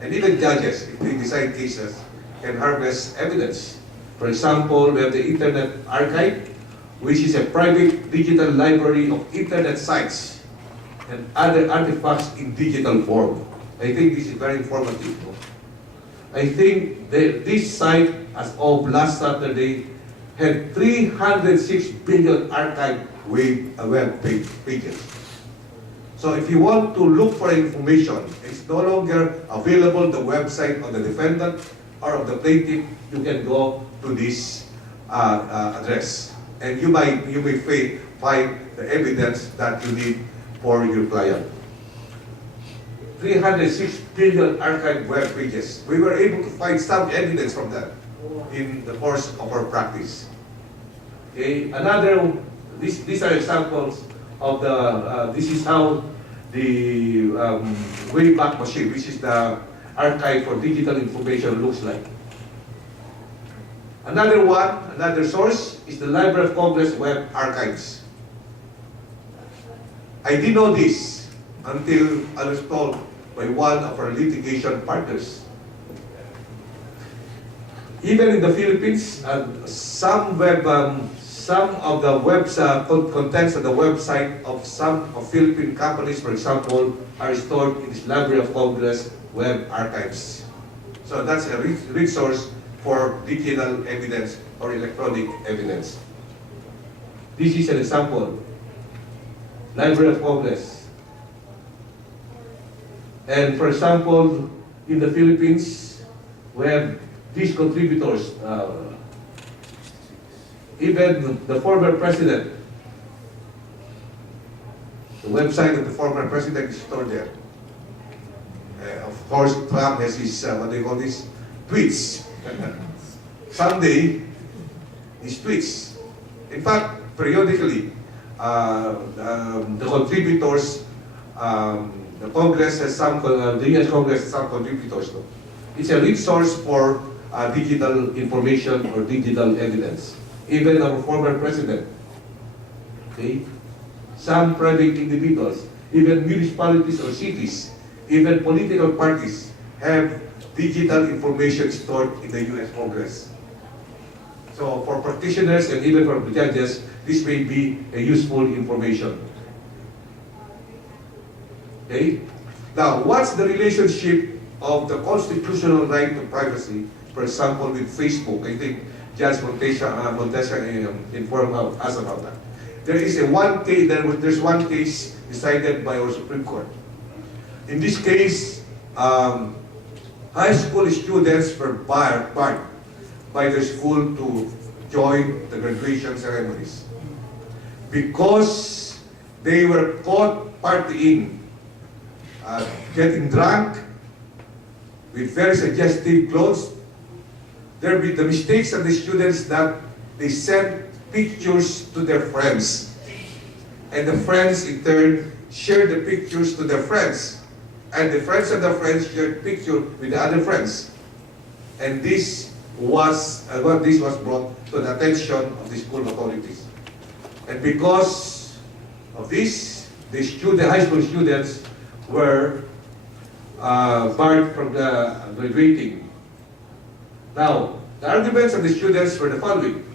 and even judges, if they decide cases, can harvest evidence. For example, we have the Internet Archive, which is a private digital library of Internet sites and other artifacts in digital form. I think this is very informative. I think this site, as of last Saturday, had 306 billion archive web pages. So if you want to look for information, it's no longer available on the website of the defendant or of the plaintiff, you can go to this address. And you may find the evidence that you need for your client. 306 billion archive web pages. We were able to find some evidence from that in the course of our practice. Okay, these are examples of this is how the Wayback Machine, which is the archive for digital information, looks like. Another source is the Library of Congress Web Archives. I didn't know this until I was told by one of our litigation partners. Even in the Philippines, some of the contents of the website of some of Philippine companies, for example, are stored in this Library of Congress Web Archives. So that's a rich source for digital evidence or electronic evidence. This is an example. Library of Congress. And for example, in the Philippines, we have these contributors, even the former president. The website of the former president is stored there. Of course, Trump has his, what do you call this? Tweets. Someday, his tweets. In fact, periodically, the contributors, the Congress has some, the U.S. Congress has some contributors. No? It's a rich source for digital information or digital evidence. Even our former president, okay? Some private individuals, even municipalities or cities, even political parties have digital information stored in the U.S. Congress. So for practitioners and even for judges, this may be a useful information. Okay? Now, what's the relationship of the constitutional right to privacy, for example, with Facebook? I think Judge Montesa informed us about that. There's one case decided by our Supreme Court. In this case, high school students were barred by their school to join the graduation ceremonies because they were caught partying, getting drunk with very suggestive clothes. There be the mistakes of the students that they sent pictures to their friends, and the friends in turn shared the pictures to their friends, and the friends of their friends shared pictures with the other friends, and this was brought to the attention of the school authorities, and because of this, the high school students were barred from the graduating. Now, the arguments of the students were the following.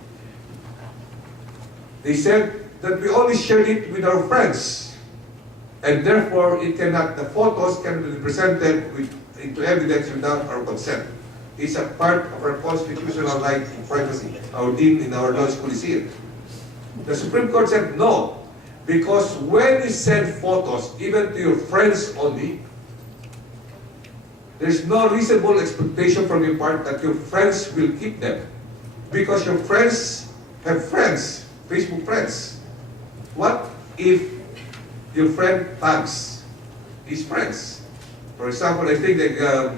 They said that we only shared it with our friends, and therefore the photos cannot be presented into evidence without our consent. It's a part of our constitutional right to privacy. Our dean in our law school is here. The Supreme Court said no, because when you send photos, even to your friends only, there's no reasonable expectation from your part that your friends will keep them. Because your friends have friends, Facebook friends. What if your friend tags his friends? For example, I think the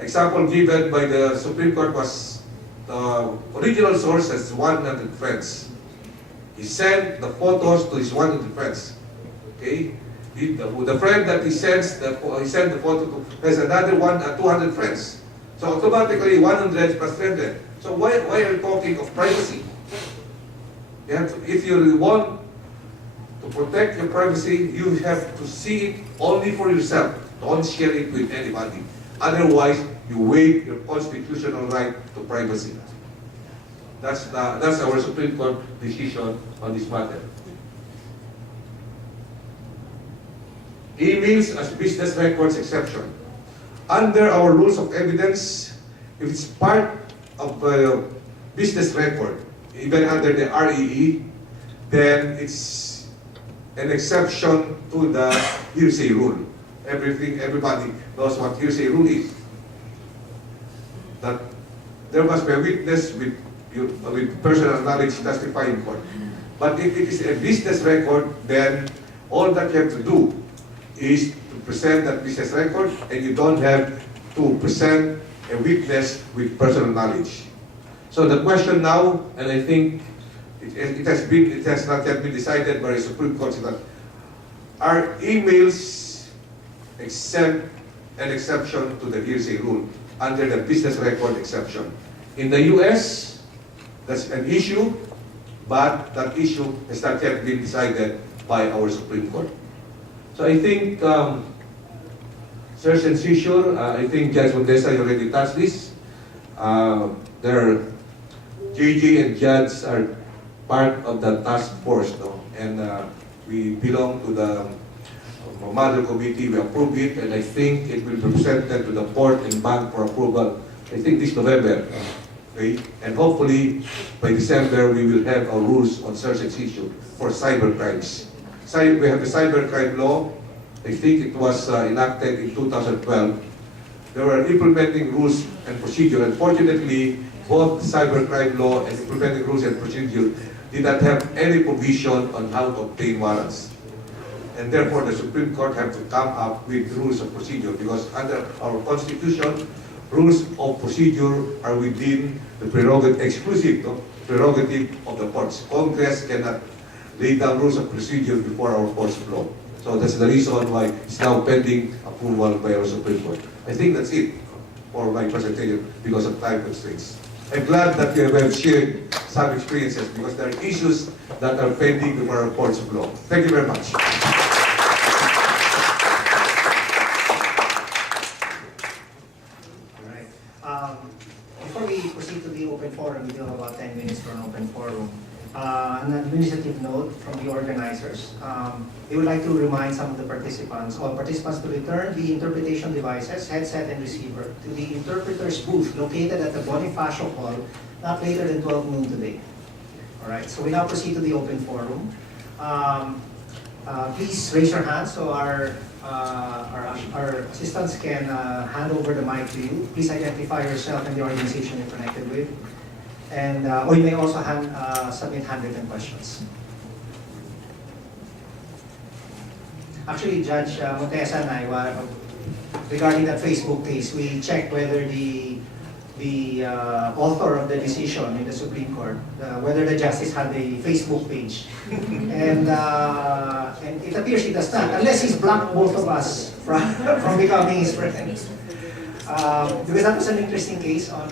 example given by the Supreme Court was the original source has 100 friends. He sent the photos to his 100 friends. Okay? The friend that he sent the photo to has another 200 friends. So automatically 100 plus 100. So why are you talking of privacy? If you want to protect your privacy, you have to see it only for yourself. Don't share it with anybody. Otherwise, you waive your constitutional right to privacy. That's our Supreme Court decision on this matter. Emails as business records exception. Under our rules of evidence, if it's part of a business record, even under the REE, then it's an exception to the hearsay rule. Everybody knows what hearsay rule is. That there must be a witness with personal knowledge testifying in court. But if it is a business record, then all that you have to do is to present that business record, and you don't have to present a witness with personal knowledge. So the question now, and I think it has not yet been decided by the Supreme Court, is that are emails exempt an exception to the hearsay rule under the business record exception? In the US, that's an issue, but that issue has not yet been decided by our Supreme Court. So I think search and seizure, I think Judge Mondesa already touched this. JJ and Judge are part of the task force, no? And we belong to the Mother Committee. We approve it, and I think it will be presented to the court and bank for approval, I think this November. Okay? And hopefully, by December, we will have our rules on search and seizure for cyber crimes. We have the cybercrime law. I think it was enacted in 2012. There were implementing rules and procedure. Unfortunately, both cybercrime law and implementing rules and procedure did not have any provision on how to obtain warrants. And therefore, the Supreme Court had to come up with rules of procedure, because under our Constitution, rules of procedure are within the exclusive prerogative of the courts. Congress cannot lay down rules of procedure before our courts of law. So that's the reason why it's now pending approval by our Supreme Court. I think that's it for my presentation because of time constraints. I'm glad that you have shared some experiences, because there are issues that are pending before our courts of law. Thank you very much. All right. Before we proceed to the open forum, we do have about 10 minutes for an open forum. An administrative note from the organizers. They would like to remind some of the participants to return the interpretation devices, headset and receiver, to the interpreter's booth located at the Bonifacio Hall, not later than 12 noon today. All right, so we now proceed to the open forum. Please raise your hand so our assistants can hand over the mic to you. Please identify yourself and the organization you're connected with. And or you may also submit handwritten questions. Actually, Judge Montesa and I, regarding that Facebook case, we checked whether the author of the decision in the Supreme Court, whether the justice had a Facebook page. And it appears he does not, unless he's blocked both of us from becoming his friends. Because that was an interesting case on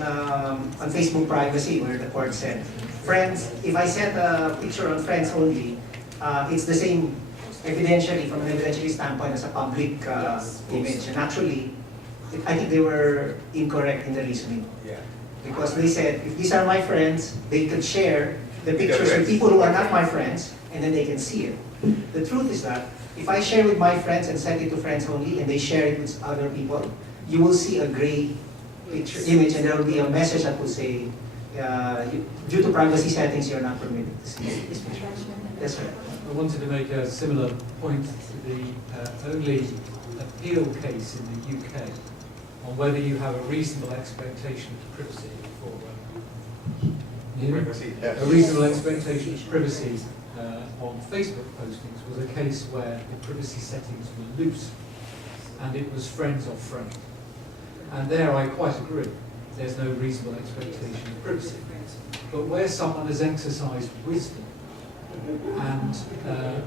Facebook privacy, where the court said, friends, if I set a picture on friends only, it's the same evidentially, from an evidentiary standpoint, as a public image. And actually, I think they were incorrect in the reasoning. Yeah. Because they said, if these are my friends, they could share the pictures with people who are not my friends, and then they can see it. The truth is that, if I share with my friends and send it to friends only, and they share it with other people, you will see a gray picture image, and there will be a message that will say, due to privacy settings, you're not permitted to see this picture. Yes, sir. I wanted to make a similar point to the only appeal case in the UK on whether you have a reasonable expectation of privacy for a reasonable expectation of privacy on Facebook postings was a case where the privacy settings were loose and it was friends of friends. And there I quite agree, there's no reasonable expectation of privacy. But where someone has exercised wisdom and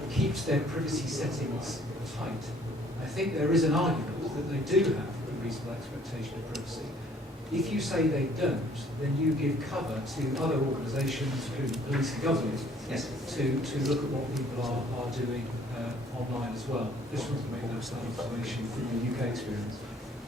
keeps their privacy settings tight, I think there is an argument that they do have a reasonable expectation of privacy. If you say they don't, then you give cover to other organisations, including police and government, Yes. to look at what people are doing online as well. Just want to make that observation from the UK experience.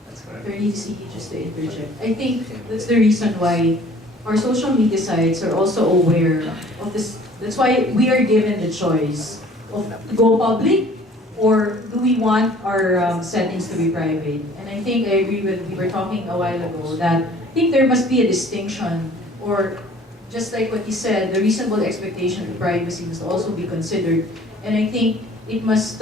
That's correct. Very easy, just to interject. I think that's the reason why our social media sites are also aware of this. That's why we are given the choice of to go public, or do we want our settings to be private? And I think I agree with, we were talking a while ago, that I think there must be a distinction, or just like what you said, the reasonable expectation of privacy must also be considered. And I think it must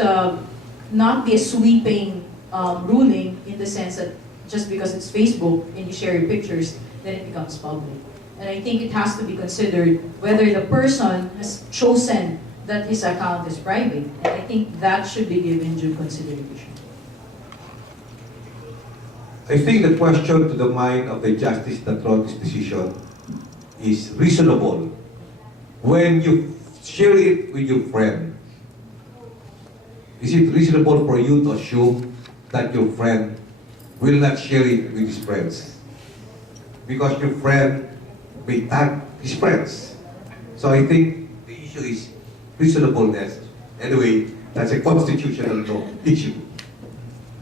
not be a sweeping ruling in the sense that just because it's Facebook and you share your pictures, then it becomes public. And I think it has to be considered whether the person has chosen that his account is private. And I think that should be given due consideration. I think the question to the mind of the justice that wrote this decision is reasonable. When you share it with your friend, is it reasonable for you to assume that your friend will not share it with his friends? Because your friend may tag his friends. So I think the issue is reasonableness. Anyway, that's a constitutional law issue.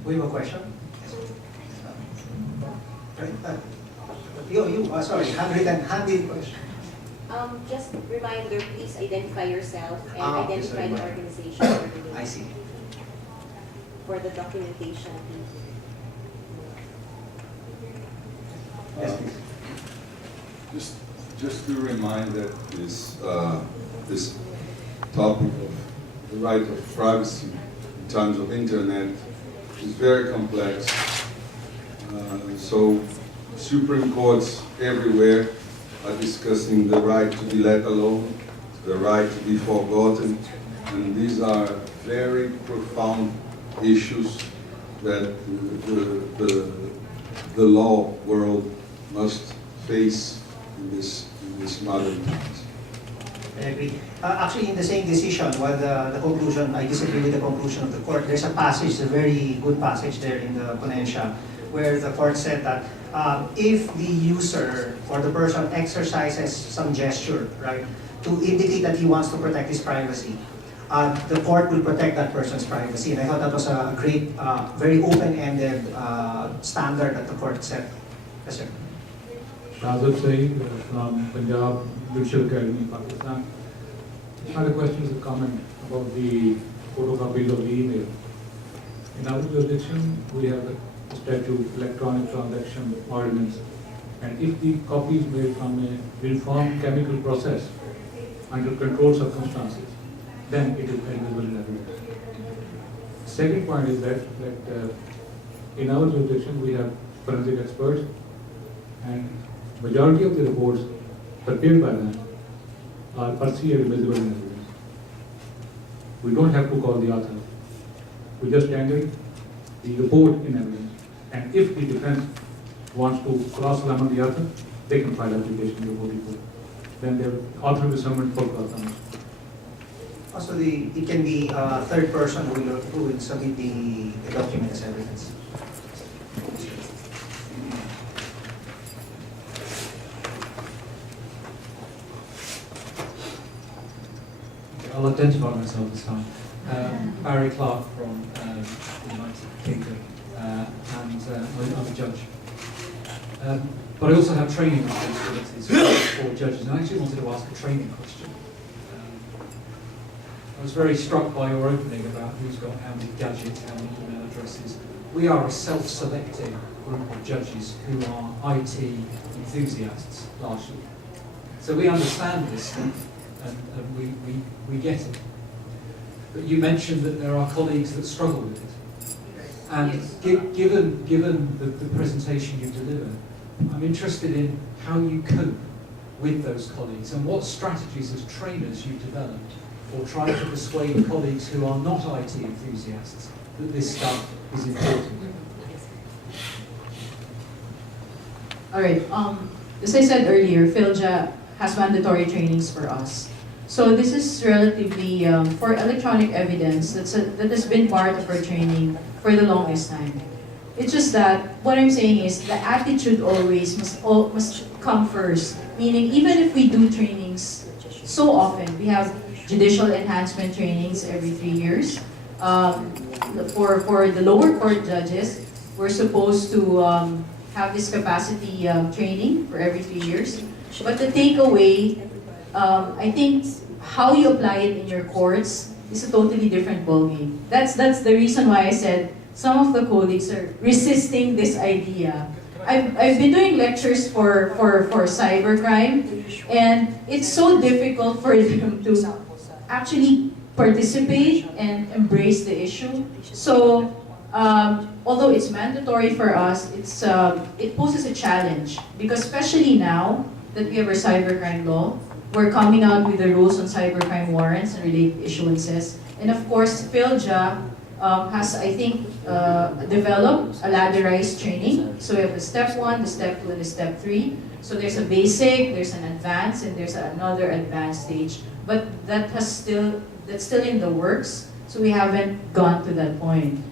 We have a question? Sorry, handwritten question. Just reminder, please identify yourself and Okay, identify sorry, the organization I see. for the documentation. Yes, please. Just to remind that this topic of the right of privacy in terms of internet is very complex. So Supreme Courts everywhere are discussing the right to be let alone, the right to be forgotten, and these are very profound issues that the law world must face in this modern times. I agree. Actually, in the same decision, while the conclusion, I disagree with the conclusion of the court, there's a passage, a very good passage there in the Ponencia, where the court said that if the user or the person exercises some gesture, right, to indicate that he wants to protect his privacy, the court will protect that person's privacy. And I thought that was a great, very open-ended standard that the court set. Yes, sir. Shahzad Saeed from Punjab Judicial Academy, Pakistan. I had a question or comment about the photocopies of the email. In our jurisdiction, we have a statute, electronic transaction ordinance, and if the copy is made from a uniform chemical process under controlled circumstances, then it is admissible in evidence. Second point is that in our jurisdiction we have forensic experts, and majority of the reports prepared by them are per se admissible in evidence. We don't have to call the author. We just tender the report in evidence. And if the defense wants to cross-examine the author, they can file application before the court. Then the author will summon for cross-examination. Also, it can be a third person who will submit the document as evidence. I'll identify myself this time. Barry Clark from the United Kingdom, and I'm a judge. But I also have training responsibilities for judges, and I actually wanted to ask a training question. I was very struck by your opening about who's got how many gadgets, how many email addresses. We are a self-selecting group of judges who are IT enthusiasts, largely. So we understand this stuff, and we get it. But you mentioned that there are colleagues that struggle with it. And given the presentation you delivered, I'm interested in how you cope with those colleagues and what strategies as trainers you developed or try to persuade colleagues who are not IT enthusiasts that this stuff is important. All right. As I said earlier, PhilJA has mandatory trainings for us. So this is relatively, for electronic evidence, that has been part of our training for the longest time. It's just that, what I'm saying is, the attitude always must come first. Meaning, even if we do trainings so often, we have judicial enhancement trainings every 3 years. For the lower court judges, we're supposed to have this capacity training for every 3 years. But the takeaway, I think how you apply it in your courts is a totally different ballgame. That's the reason why I said some of the colleagues are resisting this idea. I've been doing lectures for cybercrime, and it's so difficult for them to actually participate and embrace the issue. So, although it's mandatory for us, it poses a challenge, because especially now that we have our cybercrime law, we're coming out with the rules on cybercrime warrants and related issuances. And of course, PhilJA has, I think, developed a ladderized training. So we have the step 1, the step 2, and the step 3. So there's a basic, there's an advanced, and there's another advanced stage. But that's still in the works, so we haven't gone to that point.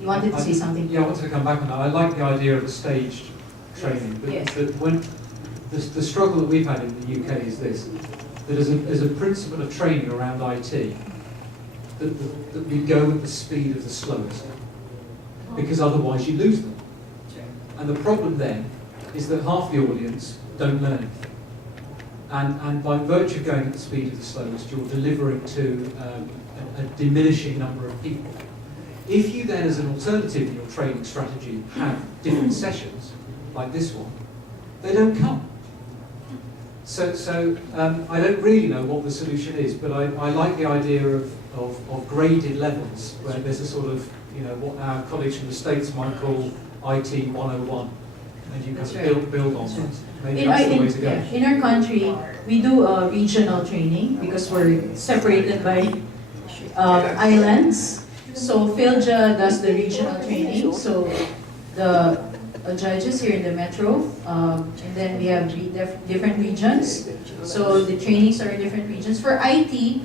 You wanted to say something? Yeah, I wanted to come back on that. I like the idea of the staged training. Yes. That when the struggle that we've had in the UK is this, that as a principle of training around IT, that we go at the speed of the slowest, because otherwise you lose them. And the problem then is that half the audience don't learn anything. And by virtue of going at the speed of the slowest, you're delivering to a diminishing number of people. If you then, as an alternative in your training strategy, have different sessions, like this one, they don't come. So I don't really know what the solution is, but I like the idea of graded levels, where there's a sort of, what our colleagues from the States might call IT 101, and you can build on that. Maybe that's the way to go. In our country, we do regional training because we're separated by islands. So PhilJA does the regional training. So the judges here in the metro, and then we have different regions. So the trainings are in different regions. For IT,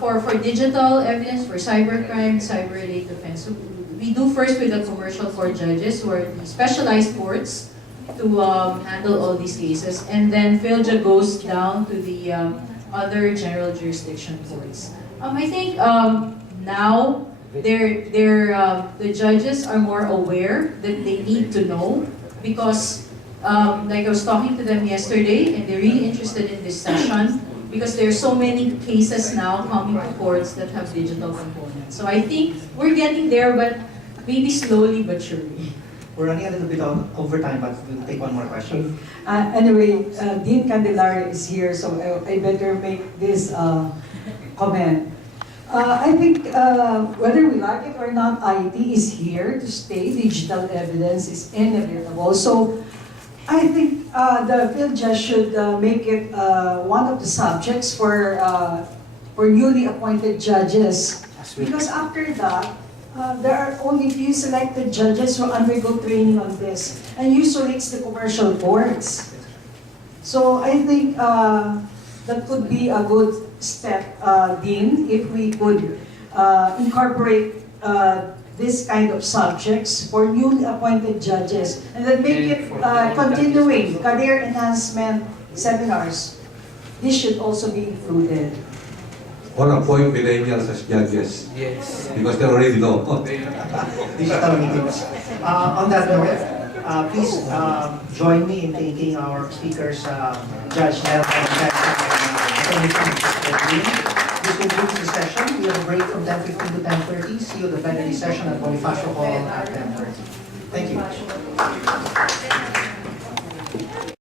for digital evidence, for cybercrime, cyber-related offense, so we do first with the commercial court judges, who are the specialized courts, to handle all these cases, and then PhilJA goes down to the other general jurisdiction courts. I think now the judges are more aware that they need to know, because like I was talking to them yesterday, and they're really interested in this session, because there are so many cases now coming to courts that have digital components. So I think we're getting there, but maybe slowly but surely. We're running a little bit over time, but we'll take one more question. Anyway, Dean Candelaria is here, so I better make this comment. I think whether we like it or not, IT is here to stay. Digital evidence is inevitable. So I think the field judge should make it one of the subjects for newly appointed judges. Because after that, there are only few selected judges who undergo training on this. And usually it's the commercial courts. So I think that could be a good step, Dean, if we could incorporate this kind of subjects for newly appointed judges and then make it continuing career enhancement seminars. This should also be included. Or appoint millennials as judges. Yes. Because they already know. Digital meetings. On that note, please join me in thanking our speakers, Judge Nel and This concludes the session. We have a break from 10:15 to 10:30. See you at the plenary session at Bonifacio Hall at 10:30. Thank you.